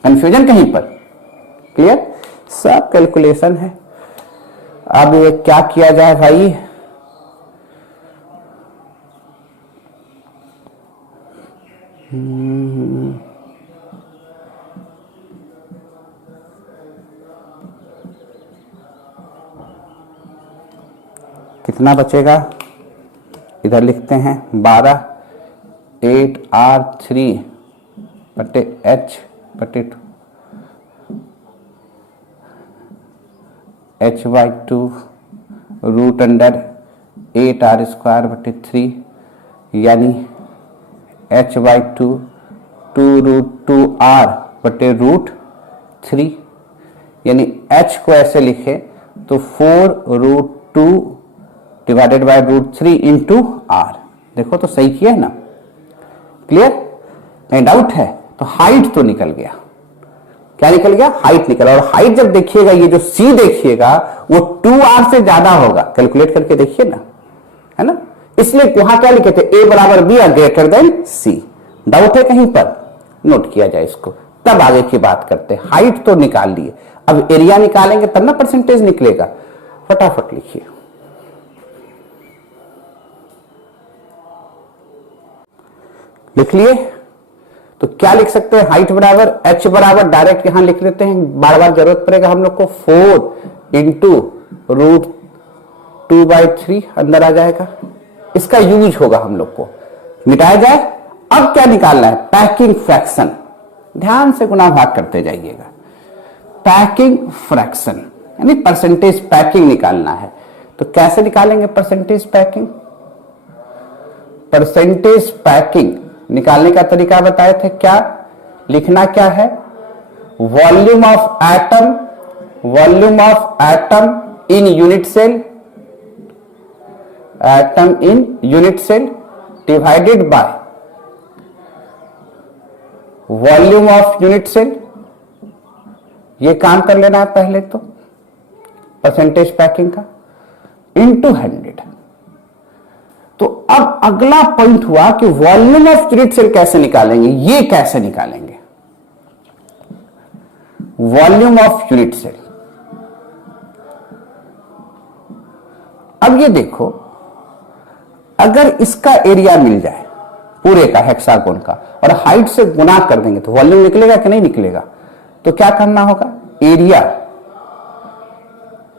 कंफ्यूजन कहीं पर? क्लियर? सब कैलकुलेशन है। अब ये क्या किया जाए भाई, कितना बचेगा, इधर लिखते हैं 12 8r3/h/2 h/2 √8r²/3 यानी h/2 2√2r/√3, यानी h को ऐसे लिखे तो 4√2 डिवाइडेड बाय √3 इंटू r। देखो तो सही किया है ना? क्लियर? नहीं डाउट है? तो हाइट तो निकल गया। क्या निकल गया? हाइट निकला। और हाइट जब देखिएगा, ये जो c देखिएगा वो 2r से ज्यादा होगा। कैलकुलेट करके देखिए ना, है ना? इसलिए वहां क्या लिखे थे, a बराबर b और ग्रेटर देन c। डाउट है कहीं पर? नोट किया जाए इसको, तब आगे की बात करते हैं। हाइट तो निकाल लिए, अब एरिया निकालेंगे तब ना परसेंटेज निकलेगा। फटाफट लिखिए। लिख लिए? तो क्या लिख सकते हैं, हाइट बराबर h बराबर, डायरेक्ट यहां लिख लेते हैं, बार बार जरूरत पड़ेगा हम लोग को, 4 इंटू √2/3 अंदर आ जाएगा। इसका यूज होगा हम लोग को। मिटाया जाए। अब क्या निकालना है, पैकिंग फ्रैक्शन। ध्यान से गुना भाग करते जाइएगा। पैकिंग फ्रैक्शन यानी परसेंटेज पैकिंग निकालना है। तो कैसे निकालेंगे परसेंटेज पैकिंग? परसेंटेज पैकिंग निकालने का तरीका बताए थे। क्या लिखना क्या है, volume of atom in unit cell, atom in unit cell divided by volume of unit cell. ये काम कर लेना है पहले तो परसेंटेज पैकिंग का, इनटू 100। तो अब अगला पॉइंट हुआ कि वॉल्यूम ऑफ यूनिट सेल कैसे निकालेंगे। ये कैसे निकालेंगे वॉल्यूम ऑफ यूनिट सेल? अब ये देखो, अगर इसका एरिया मिल जाए पूरे का हेक्सागोन का और हाइट से गुना कर देंगे तो वॉल्यूम निकलेगा कि नहीं निकलेगा? तो क्या करना होगा, एरिया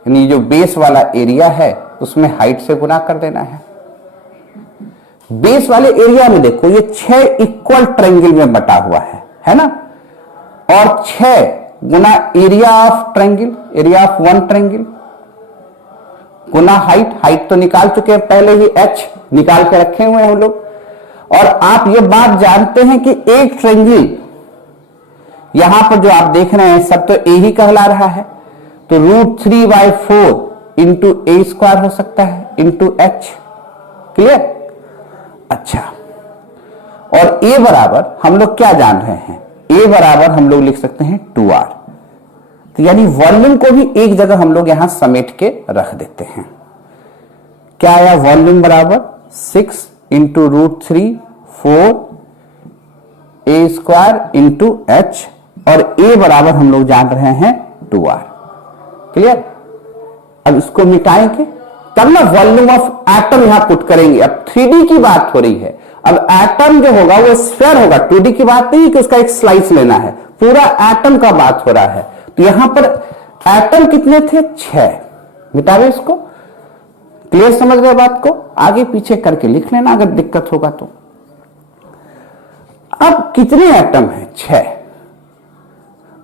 यानी जो बेस वाला एरिया है उसमें हाइट से गुना कर देना है। बेस वाले एरिया में देखो ये 6 इक्वल ट्रायंगल में बटा हुआ है ना? और 6 गुना area of triangle, area of one triangle गुना हाइट। हाइट तो निकाल चुके हैं पहले ही, h निकाल के रखे हुए हैं हम लोग। और आप ये बात जानते हैं कि एक ट्रायंगल यहां पर जो आप देख रहे हैं सब तो a ही कहला रहा है, तो √3/4 इंटू a² हो सकता है इंटू h। क्लियर? अच्छा, और a बराबर हम लोग क्या जान रहे हैं, a बराबर हम लोग लिख सकते हैं 2r। तो यानी वॉल्यूम को भी एक जगह हम लोग यहां समेट के रख देते हैं। क्या आया? वॉल्यूम बराबर 6 into √3 4 a square into h, और a बराबर हम लोग जान रहे हैं 2r। क्लियर? अब इसको मिटाएंगे तब ना वॉल्यूम ऑफ एटम यहां पुट करेंगे। अब 3D की बात हो रही है, अब एटम जो होगा वो स्फीयर होगा। 2D की बात नहीं कि उसका एक स्लाइस लेना है, पूरा एटम का बात हो रहा है। तो यहां पर एटम कितने थे? 6। मिटावे इसको। क्लियर? समझ गए बात को? आगे पीछे करके लिख लेना अगर दिक्कत होगा तो। अब कितने एटम हैं? 6।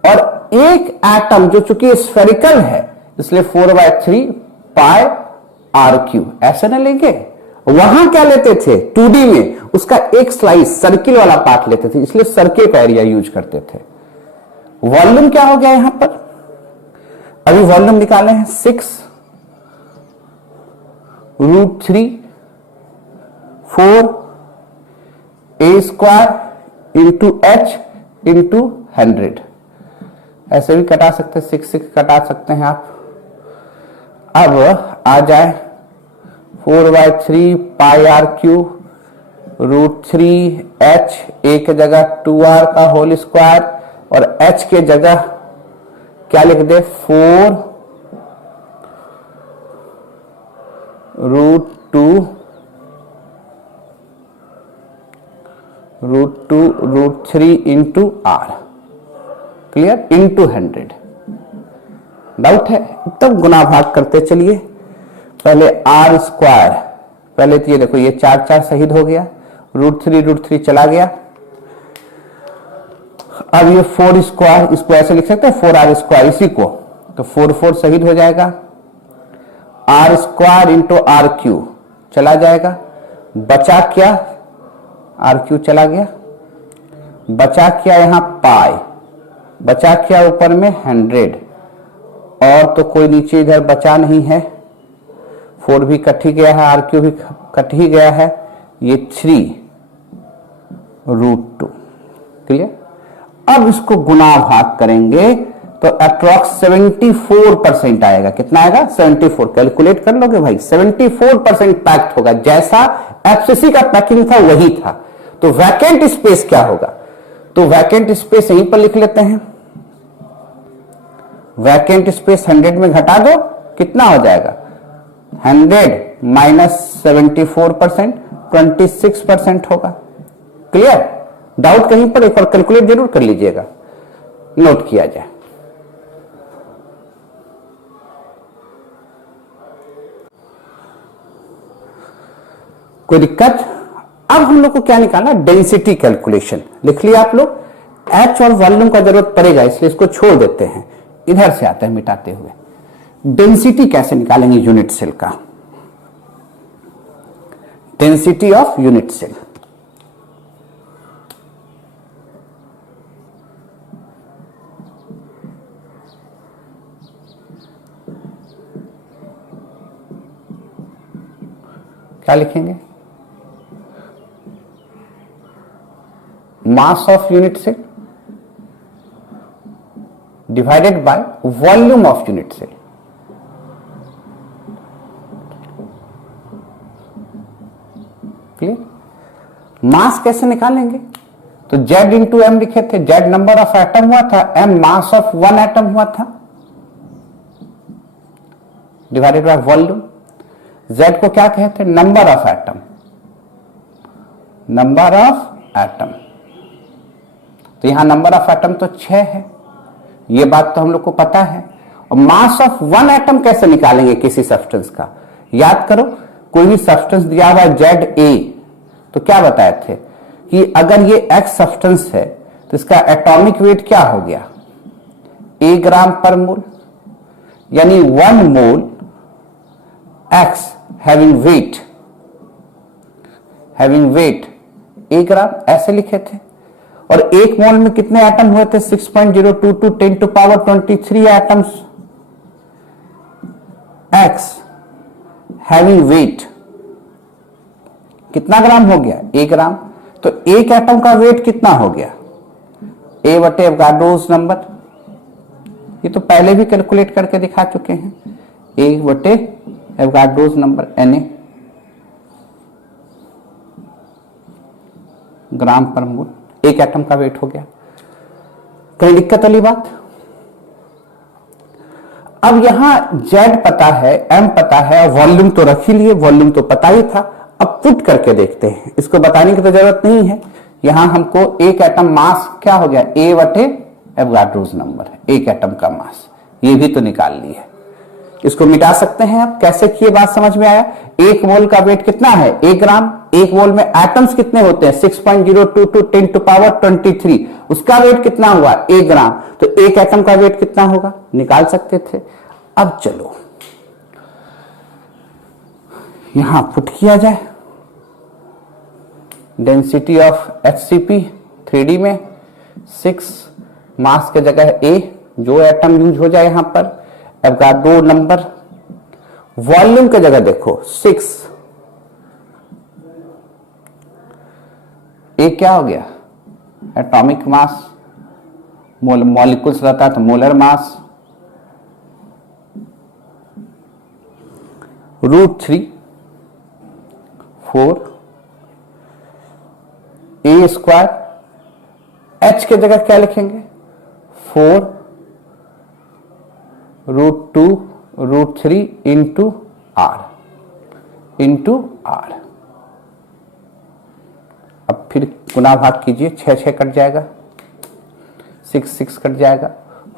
और एक एटम जो चूंकि स्फेरिकल है इसलिए 4/3 पाई r3 ऐसे ना लेंगे। वहां क्या लेते थे? 2D में उसका एक स्लाइस सर्किल वाला पार्ट लेते थे, इसलिए सर्किल का एरिया यूज करते थे। वॉल्यूम क्या हो गया यहां पर? अभी वॉल्यूम निकाले हैं 6 √3 4 a square into h into 100। ऐसे भी कटा सकते हैं, 6 कटा सकते हैं आप। अब आ जाए 4/3 पाई r3 √3 h, a के जगह 2r का होल स्क्वायर, और h के जगह क्या लिख दे? 4 √2 into r। Clear? Into 100। Doubt है? तब गुना भाग करते चलिए। पहले r स्क्वायर, पहले तो ये देखो ये 4 शहीद हो गया, √3 चला गया। अब ये 4 स्क्वायर, इसको ऐसे लिख सकते हैं 4r स्क्वायर, इसी को तो 4 शहीद हो जाएगा। r स्क्वायर इंटू r3 चला जाएगा। बचा क्या? r3 चला गया। बचा क्या? यहां पाई। बचा क्या ऊपर में? 100। और तो कोई नीचे इधर बचा नहीं है। 4 भी कट ही गया है, r3 भी कट ही गया है। ये 3 √2। क्लियर? अब इसको गुना भाग करेंगे तो अप्रॉक्स 74% आएगा। कितना आएगा? 74। कैलकुलेट कर लोगे भाई? 74% पैक्ड होगा, जैसा एफसीसी का पैकिंग था वही था। तो वैकेंट स्पेस क्या होगा? तो वैकेंट स्पेस यहीं पर लिख लेते हैं। वैकेंट स्पेस 100 में घटा दो, कितना हो जाएगा? 100 माइनस 74%, 26% होगा। क्लियर? डाउट कहीं पर एक बार कैलकुलेट जरूर कर लीजिएगा, नोट किया जाए। कोई दिक्कत? अब हम लोग को क्या निकालना? Density calculation. लिख लिया आप लोग? एच और वॉल्यूम का जरूरत पड़ेगा इसलिए इसको छोड़ देते हैं, इधर से आता है मिटाते हुए। डेंसिटी कैसे निकालेंगे यूनिट सेल का? Density of unit cell. क्या लिखेंगे? Mass of unit cell divided by volume of unit cell. Clear? Mass कैसे निकालेंगे? तो Z इंटू एम लिखे थे। Z नंबर ऑफ एटम हुआ था, M मास ऑफ 1 एटम हुआ था, डिवाइडेड बाय वॉल्यूम। Z को क्या कहते हैं? Number of atom. Number of atom, तो यहां नंबर ऑफ एटम तो 6 है, ये बात तो हम लोग को पता है। और मास ऑफ 1 एटम कैसे निकालेंगे किसी सब्सटेंस का? याद करो, कोई भी सब्सटेंस दिया हुआ है ZA, तो क्या बताए थे कि अगर ये X सब्सटेंस है तो इसका एटॉमिक वेट क्या हो गया? A ग्राम पर मोल, यानी 1 मोल X having weight A ग्राम, ऐसे लिखे थे। और 1 मोल में कितने एटम हुए थे? 6.022 10⁻23 एटम्स। X हैविंग वेट कितना ग्राम हो गया? 1 ग्राम। तो एक एटम का वेट कितना हो गया? A/Avogadro's number. ये तो पहले भी कैलकुलेट करके दिखा चुके हैं, 1/एवोगाड्रोस नंबर Na ग्राम पर मोल, एक एटम का वेट हो गया। कहीं दिक्कत वाली बात? अब यहां Z पता है, M पता है, वॉल्यूम तो रख ही लिए, वॉल्यूम तो पता ही था। अब पुट करके देखते हैं, इसको बताने की तो जरूरत नहीं है। यहां हमको एक एटम मास क्या हो गया, A/एवोगाड्रोस नंबर है, एक एटम का मास, ये भी तो निकाल ली है। इसको मिटा सकते हैं। अब कैसे किए, बात समझ में आया? एक मोल का वेट कितना है, 1 ग्राम। एक मोल में एटम्स कितने होते हैं, 6.022 10⁻23, उसका वेट कितना हुआ, 1 ग्राम। तो एक एटम का वेट कितना होगा, निकाल सकते थे। अब चलो यहां पुट किया जाए, डेंसिटी ऑफ HCP 3D में 6, मास के जगह A, जो एटम यूज हो जाए यहां पर, एवोगाड्रो नंबर, वॉल्यूम के जगह देखो 6, A क्या हो गया, एटॉमिक मास, मॉलिक्यूल्स रहता तो मोलर मास, √3 4 A², H के जगह क्या लिखेंगे, 4 √2 √3 इंटू R। अब फिर गुना भाग कीजिए, 6 कट जाएगा, 6 कट जाएगा,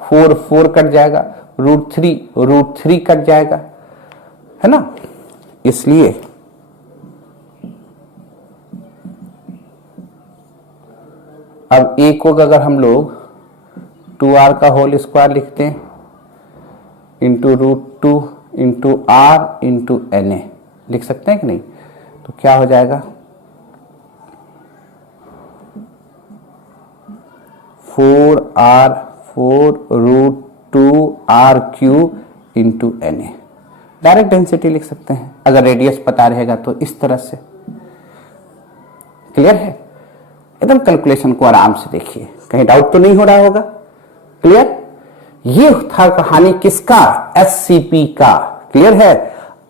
4 कट जाएगा, √3 कट जाएगा, है ना। इसलिए अब A को अगर हम लोग 2R का होल स्क्वायर लिखते हैं into √2 into R into Na, लिख सकते हैं कि नहीं? तो क्या हो जाएगा, 4R 4√2R³ into Na। Direct density लिख सकते हैं, अगर रेडियस पता रहेगा तो इस तरह से। क्लियर है? एकदम कैलकुलेशन को आराम से देखिए, कहीं डाउट तो नहीं हो रहा होगा। क्लियर? ये था कहानी किसका, HCP का। क्लियर है?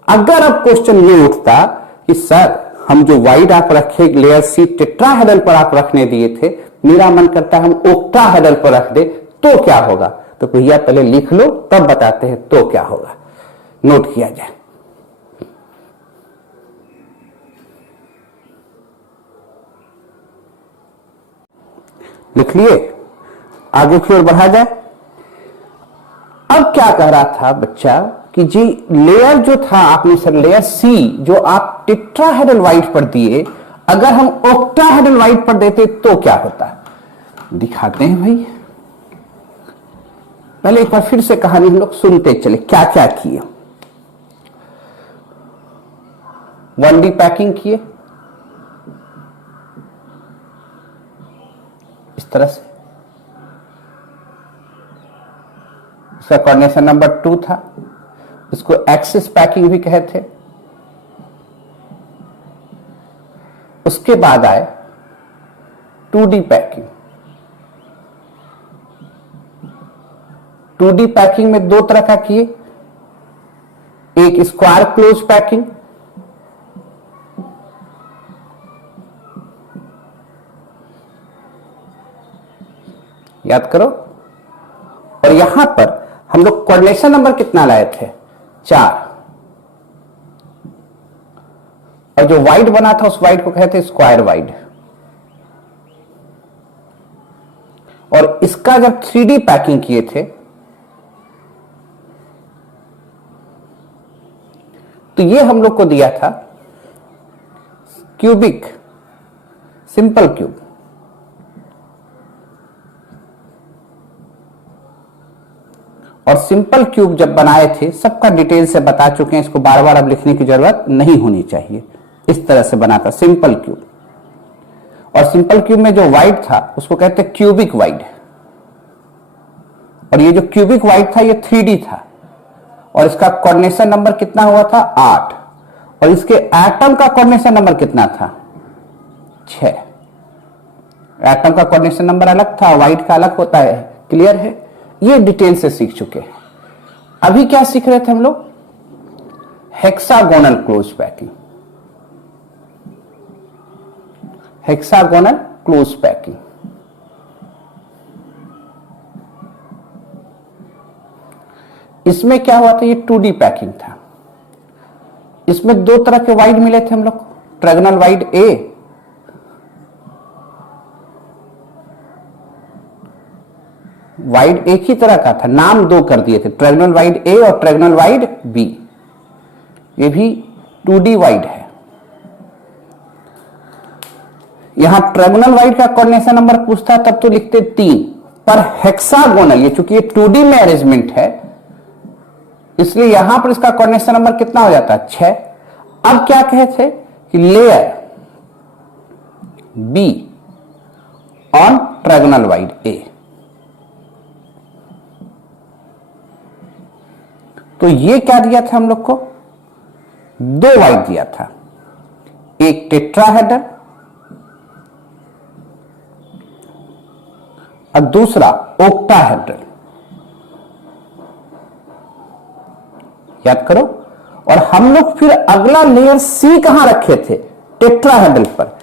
अगर अब क्वेश्चन ये उठता कि सर हम जो वाइड आप रखे लेयर C टेट्राहेड्रल पर आप रखने दिए थे, मेरा मन करता है हम ओक्टाहेड्रल पर रख दे, तो क्या होगा? तो भैया पहले लिख लो तब बताते हैं तो क्या होगा, नोट किया जाए। लिख लिए, आगे की ओर बढ़ा जाए। अब क्या कह रहा था बच्चा कि जी लेयर जो था आपने सर लेयर C जो आप टेट्राहेड्रल वाइड पर दिए, अगर हम ऑक्टाहेड्रल वाइड पर देते तो क्या होता, दिखाते हैं भाई। पहले एक बार फिर से कहानी हम लोग सुनते चले, क्या क्या किए। 1D पैकिंग किए इस तरह से, इसका कोऑर्डिनेशन नंबर 2 था, इसको एक्सिस पैकिंग भी कहे थे। उसके बाद आए 2D पैकिंग। 2D पैकिंग में 2 तरह का किए, एक स्क्वायर क्लोज पैकिंग, याद करो, और यहां पर हम लोग कोऑर्डिनेशन नंबर कितना लाए थे, 4, और जो वाइड बना था उस वाइड को कहते हैं स्क्वायर वाइड। और इसका जब 3D पैकिंग किए थे तो ये हम लोग को दिया था क्यूबिक सिंपल क्यूब, और सिंपल क्यूब जब बनाए थे सबका डिटेल से बता चुके हैं, इसको बार बार अब लिखने की जरूरत नहीं होनी चाहिए। इस तरह से बना था सिंपल क्यूब, और सिंपल क्यूब में जो वाइड था उसको कहते हैं क्यूबिक वाइड, और ये जो क्यूबिक वाइड था ये 3D था, और इसका कोऑर्डिनेशन नंबर कितना हुआ था, 8, और इसके एटम का कोऑर्डिनेशन नंबर कितना था, 6। एटम का कोऑर्डिनेशन नंबर अलग था, वाइड का अलग होता है। क्लियर है? ये डिटेल से सीख चुके हैं। अभी क्या सीख रहे थे हम लोग? Hexagonal close packing. Hexagonal close packing, इसमें क्या हुआ था? ये 2D पैकिंग था। इसमें दो तरह के वाइड मिले थे हम लोग, ट्रायंगुलर वाइड ए, वाइड एक ही तरह का था, नाम दो कर दिए थे, ट्रायंगुलर वाइड ए और ट्रायंगुलर वाइड बी। ये भी 2D वाइड है। यहां ट्रायंगुलर वाइड का कोऑर्डिनेशन नंबर पूछता तब तो लिखते 3, पर हेक्सागोनल, ये चूंकि ये 2D में अरेंजमेंट है इसलिए यहां पर इसका कोऑर्डिनेशन नंबर कितना हो जाता है? 6। अब क्या कहे थे कि layer B on triangular void A, तो ये क्या दिया था हम लोग को? दो वाइड दिया था, एक टेट्राहेड्रल और दूसरा ओक्टाहेड्रल। याद करो। और हम लोग फिर अगला लेयर सी कहां रखे थे? टेट्राहेड्रल पर।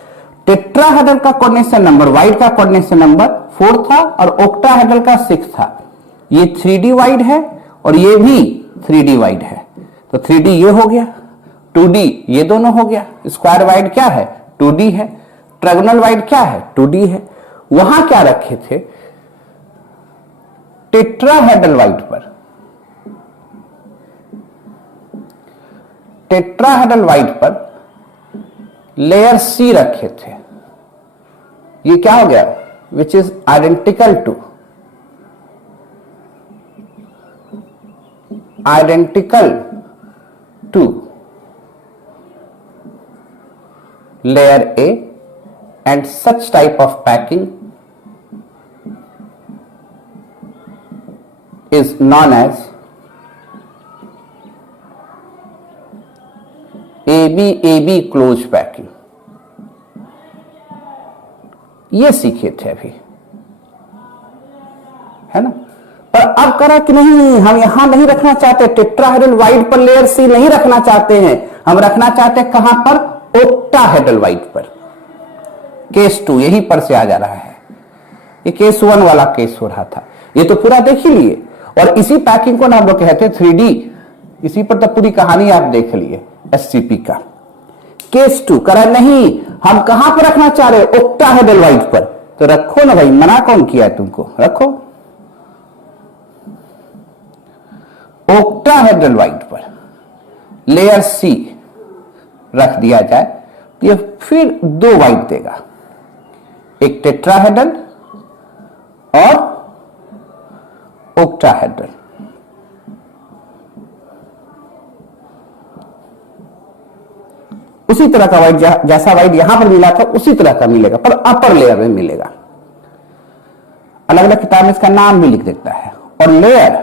टेट्राहेड्रल का कोऑर्डिनेशन नंबर, वाइड का कोऑर्डिनेशन नंबर 4 था और ओक्टाहेड्रल का 6 था। ये 3D वाइड है और ये भी 3D वाइड है, तो 3D ये हो गया, 2D ये दोनों हो गया। स्क्वायर वाइड क्या है? 2D है। ट्रायंगुलर वाइड क्या है? 2D है। वहां क्या रखे थे? टेट्राहेड्रल वाइड पर, टेट्राहेड्रल वाइड पर लेयर सी रखे थे। ये क्या हो गया? Which is identical to layer A, and such type of packing is known as AB closed packing। ये सीखे थे अभी, है ना। पर अब करा कि नहीं, हम यहां नहीं रखना चाहते, टेट्राहेड्रल वाइड पर लेयर सी नहीं रखना चाहते हैं, हम रखना चाहते हैं कहां पर? ओक्टाहेड्रल वाइड पर। केस 2 यहीं पर से आ जा रहा है, ये केस 1 वाला केस हो रहा था। ये तो पूरा देख ही लिए, और इसी पैकिंग को ना हम लोग कहते हैं 3D। इसी पर तो पूरी कहानी आप देख लिए SCP का। केस 2 करा नहीं, हम कहां पर रखना चाह रहे? ओक्टाहेड्रल वाइड पर। तो रखो ना भाई, मना कौन किया है तुमको? रखो ओक्टाहेड्रल वाइड पर लेयर सी रख दिया जाए, तो ये फिर दो वाइड देगा, एक टेट्राहेड्रल और ओक्टाहेड्रल। उसी तरह का वाइड, जैसा वाइड यहां पर मिला था उसी तरह का मिलेगा, पर अपर लेयर में मिलेगा। अलग अलग किताब में इसका नाम भी लिख देता है। और लेयर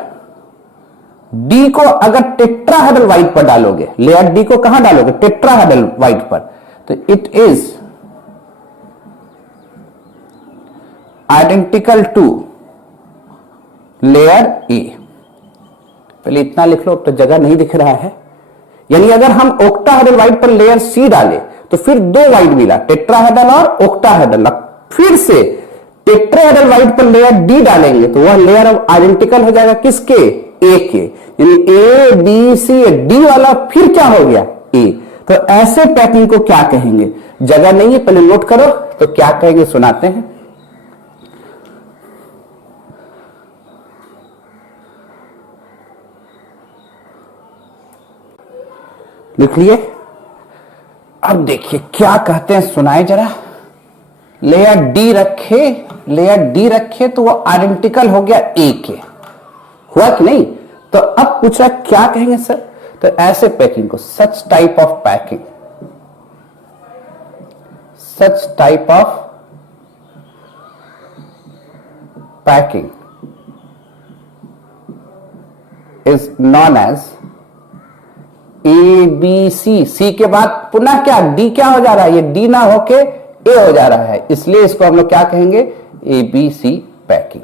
डी को अगर टेट्राहेड्रल वाइड पर डालोगे, लेयर डी को कहां डालोगे? टेट्राहेड्रल वाइड पर, तो it is identical to layer A. पहले इतना लिख लो, अब तो जगह नहीं दिख रहा है। यानी अगर हम ओक्टाहेड्रल वाइड पर लेयर सी डाले तो फिर दो वाइड मिला, टेट्राहेड्रल और ओक्टाहेड्रल। फिर से टेट्राहेड्रल वाइड पर लेयर डी डालेंगे तो वह लेयर अब आइडेंटिकल हो जाएगा किसके? ए के। यानी ए बी सी डी वाला फिर क्या हो गया? ए। तो ऐसे पैकिंग को क्या कहेंगे? जगह नहीं है, पहले नोट करो, तो क्या कहेंगे सुनाते हैं। लिख लिए। अब देखिए क्या कहते हैं, सुनाए जरा। लेयर डी रखे, लेयर डी रखे तो वो आइडेंटिकल हो गया ए के, हुआ कि नहीं? तो अब पूछ रहा क्या कहेंगे सर? तो ऐसे पैकिंग को such type of packing, such type of packing is known as A B C. C के बाद पुनः क्या? डी क्या हो जा रहा है? ये डी ना होके ए हो जा रहा है, इसलिए इसको हम लोग क्या कहेंगे? A B C packing.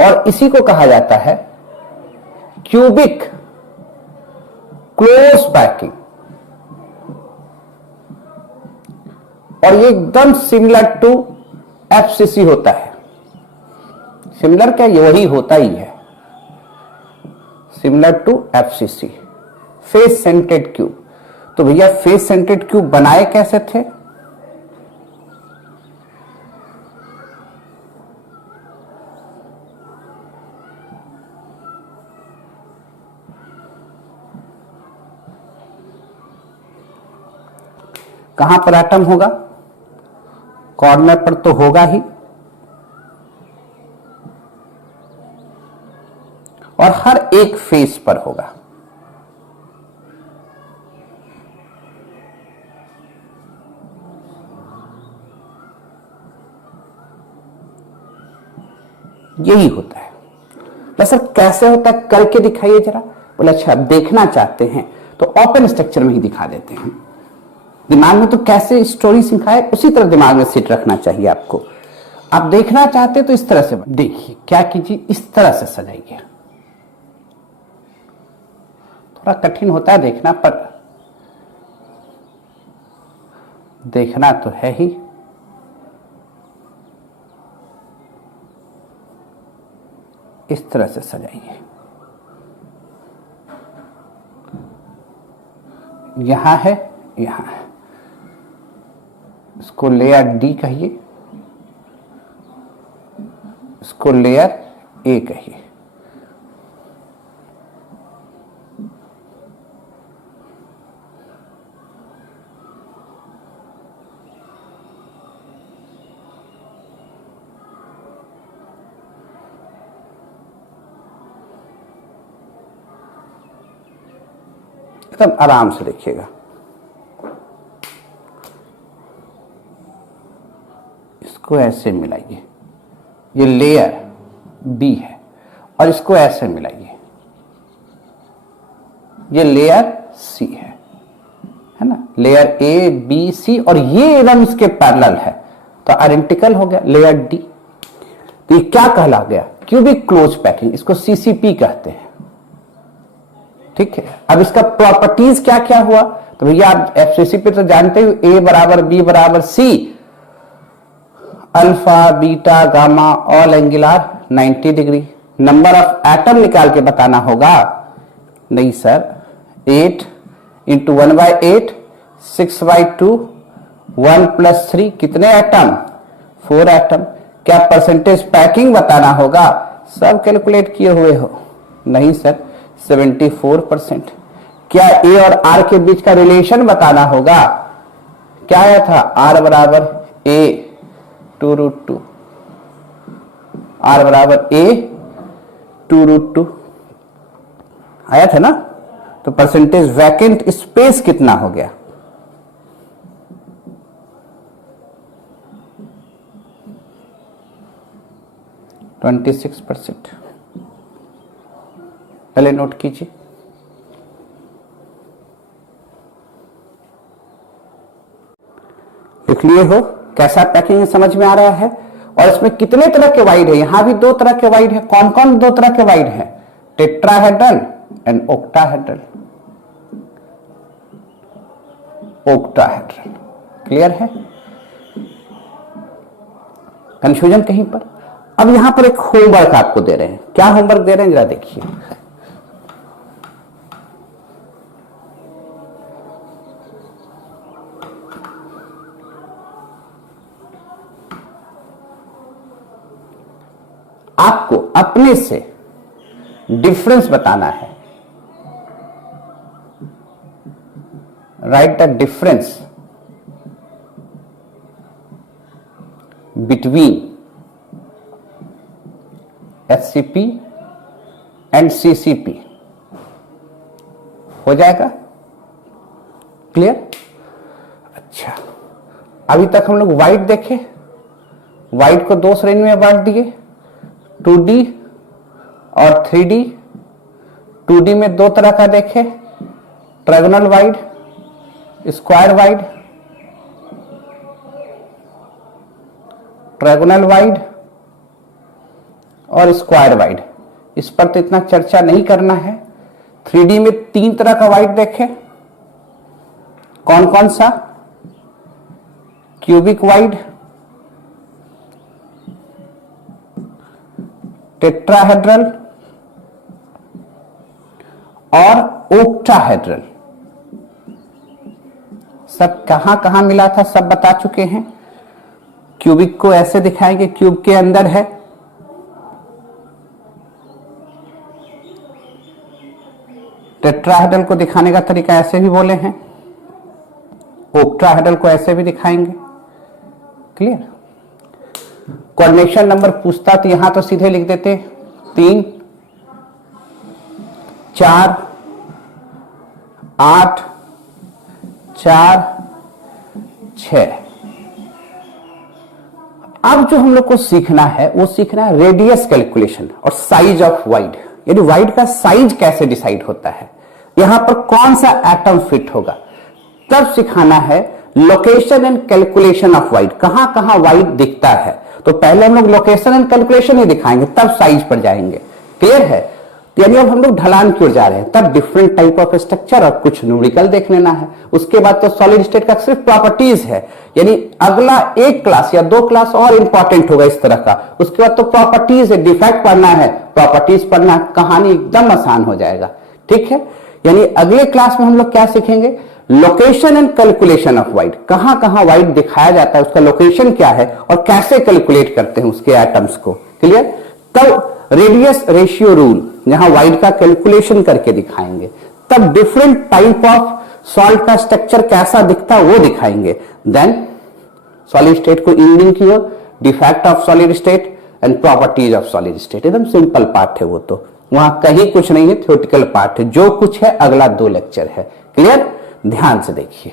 और इसी को कहा जाता है क्यूबिक क्लोज पैकिंग। और ये एकदम सिमिलर टू एफसीसी होता है। सिमिलर क्या, ये वही होता ही है, similar to FCC, face centred cube. तो भैया फेस सेंटेड क्यूब बनाए कैसे थे? कहां पर एटम होगा? कॉर्नर पर तो होगा ही, और हर एक फेस पर होगा। यही होता है। तो सर कैसे होता है, करके दिखाइए जरा। बोले अच्छा देखना चाहते हैं तो ओपन स्ट्रक्चर में ही दिखा देते हैं। दिमाग में तो कैसे स्टोरी सिखाए उसी तरह दिमाग में सेट रखना चाहिए आपको। आप देखना चाहते तो इस तरह से देखिए, क्या कीजिए, इस तरह से सजाइए। थोड़ा कठिन होता है देखना, पर देखना तो है ही। इस तरह से सजाइए। यहां है, यहां है, इसको लेयर डी कहिए, इसको लेयर ए कहिए। एकदम आराम से देखिएगा। इसको ऐसे मिलाइए, ये लेयर बी है, और इसको ऐसे मिलाइए, ये लेयर सी है ना, लेयर ए बी सी, और ये एकदम इसके पैरेलल है, तो आइडेंटिकल हो गया लेयर डी। तो ये क्या कहला गया? क्यूबिक क्लोज पैकिंग, इसको सीसीपी कहते हैं। ठीक है, अब इसका प्रॉपर्टीज क्या क्या हुआ? तो भैया आप एफसीसी पे तो जानते हो, ए बराबर बी बराबर C, alpha beta gamma all angle are 90 degree. Number of atom निकाल के बताना होगा। नहीं सर, 8 इंटू 1/8, 6/2, 1+3, कितने एटम? 4 एटम। क्या परसेंटेज पैकिंग बताना होगा? सब कैलकुलेट किए हुए हो? नहीं सर, 74%। क्या ए और आर के बीच का रिलेशन बताना होगा? क्या आया था? आर बराबर ए 2√2, आर बराबर ए 2√2 आया था ना। तो परसेंटेज वैकेंट स्पेस कितना हो गया? 26%। पहले नोट कीजिए। लिख लिए हो? कैसा पैकिंग समझ में आ रहा है? और इसमें कितने तरह के वाइड है? यहां भी 2 तरह के वाइड है। कौन कौन 2 तरह के वाइड है? Tetrahedral and octahedral. Octahedral clear है? कंफ्यूजन कहीं पर? अब यहां पर एक होमवर्क आपको दे रहे हैं। क्या होमवर्क दे रहे हैं जरा देखिए। आपको अपने से डिफरेंस बताना है। Right the difference between HCP and CCP. हो जाएगा क्लियर? अच्छा, अभी तक हम लोग वाइड देखे। वाइड को 2 श्रेणी में बांट दिए, 2D और 3D। 2D में 2 तरह का देखे, triangular wide, square wide. Triangular wide और स्क्वायर वाइड, इस पर तो इतना चर्चा नहीं करना है। 3D में 3 तरह का वाइड देखें, कौन कौन सा? क्यूबिक वाइड, टेट्राहेड्रल और ओक्टाहेड्रल। सब कहां कहां मिला था सब बता चुके हैं। क्यूबिक को ऐसे दिखाएंगे, क्यूब के अंदर है, टेट्राहेड्रल को दिखाने का तरीका ऐसे भी बोले हैं, ओक्टाहेड्रल को ऐसे भी दिखाएंगे। क्लियर? कोऑर्डिनेशन नंबर पूछता तो यहां तो सीधे लिख देते 3, 4, 8, 4, 6। अब जो हम लोग को सीखना है वो सीखना है रेडियस कैलकुलेशन और साइज ऑफ वाइड, यानी वाइड का साइज कैसे डिसाइड होता है, यहां पर कौन सा एटम फिट होगा। तब सिखाना है location and calculation of wide, कहां कहां वाइड दिखता है। तो पहले हम लोग लोकेशन एंड कैलकुलेशन ही दिखाएंगे, तब साइज पर जाएंगे। क्लियर है? यानी अब हम लोग ढलान की ओर जा रहे हैं, तब डिफरेंट टाइप ऑफ स्ट्रक्चर और कुछ न्यूमेरिकल देख लेना है। उसके बाद तो सॉलिड स्टेट का सिर्फ प्रॉपर्टीज है, यानी अगला एक क्लास या 2 क्लास और इंपॉर्टेंट होगा इस तरह का। उसके बाद तो प्रॉपर्टीज है, डिफेक्ट पढ़ना है, प्रॉपर्टीज पढ़ना है, कहानी एकदम आसान हो जाएगा। ठीक है? यानी अगले क्लास में हम लोग क्या सीखेंगे? Location and calculation of wide, कहां कहां वाइड दिखाया जाता है, उसका लोकेशन क्या है और कैसे कैलकुलेट करते हैं उसके एटम्स को। क्लियर? तब रेडियस रेशियो रूल, जहां वाइड का कैलकुलेशन करके दिखाएंगे। तब डिफरेंट टाइप ऑफ सॉल्ट का स्ट्रक्चर कैसा दिखता है वो दिखाएंगे। देन सॉलिड स्टेट को इंडिंग की ओर, defect of solid state and properties of solid state. एकदम सिंपल पार्ट है वो, तो वहां कहीं कुछ नहीं है, थ्योरेटिकल पार्ट है। जो कुछ है अगला 2 लेक्चर है। क्लियर? ध्यान से देखिए।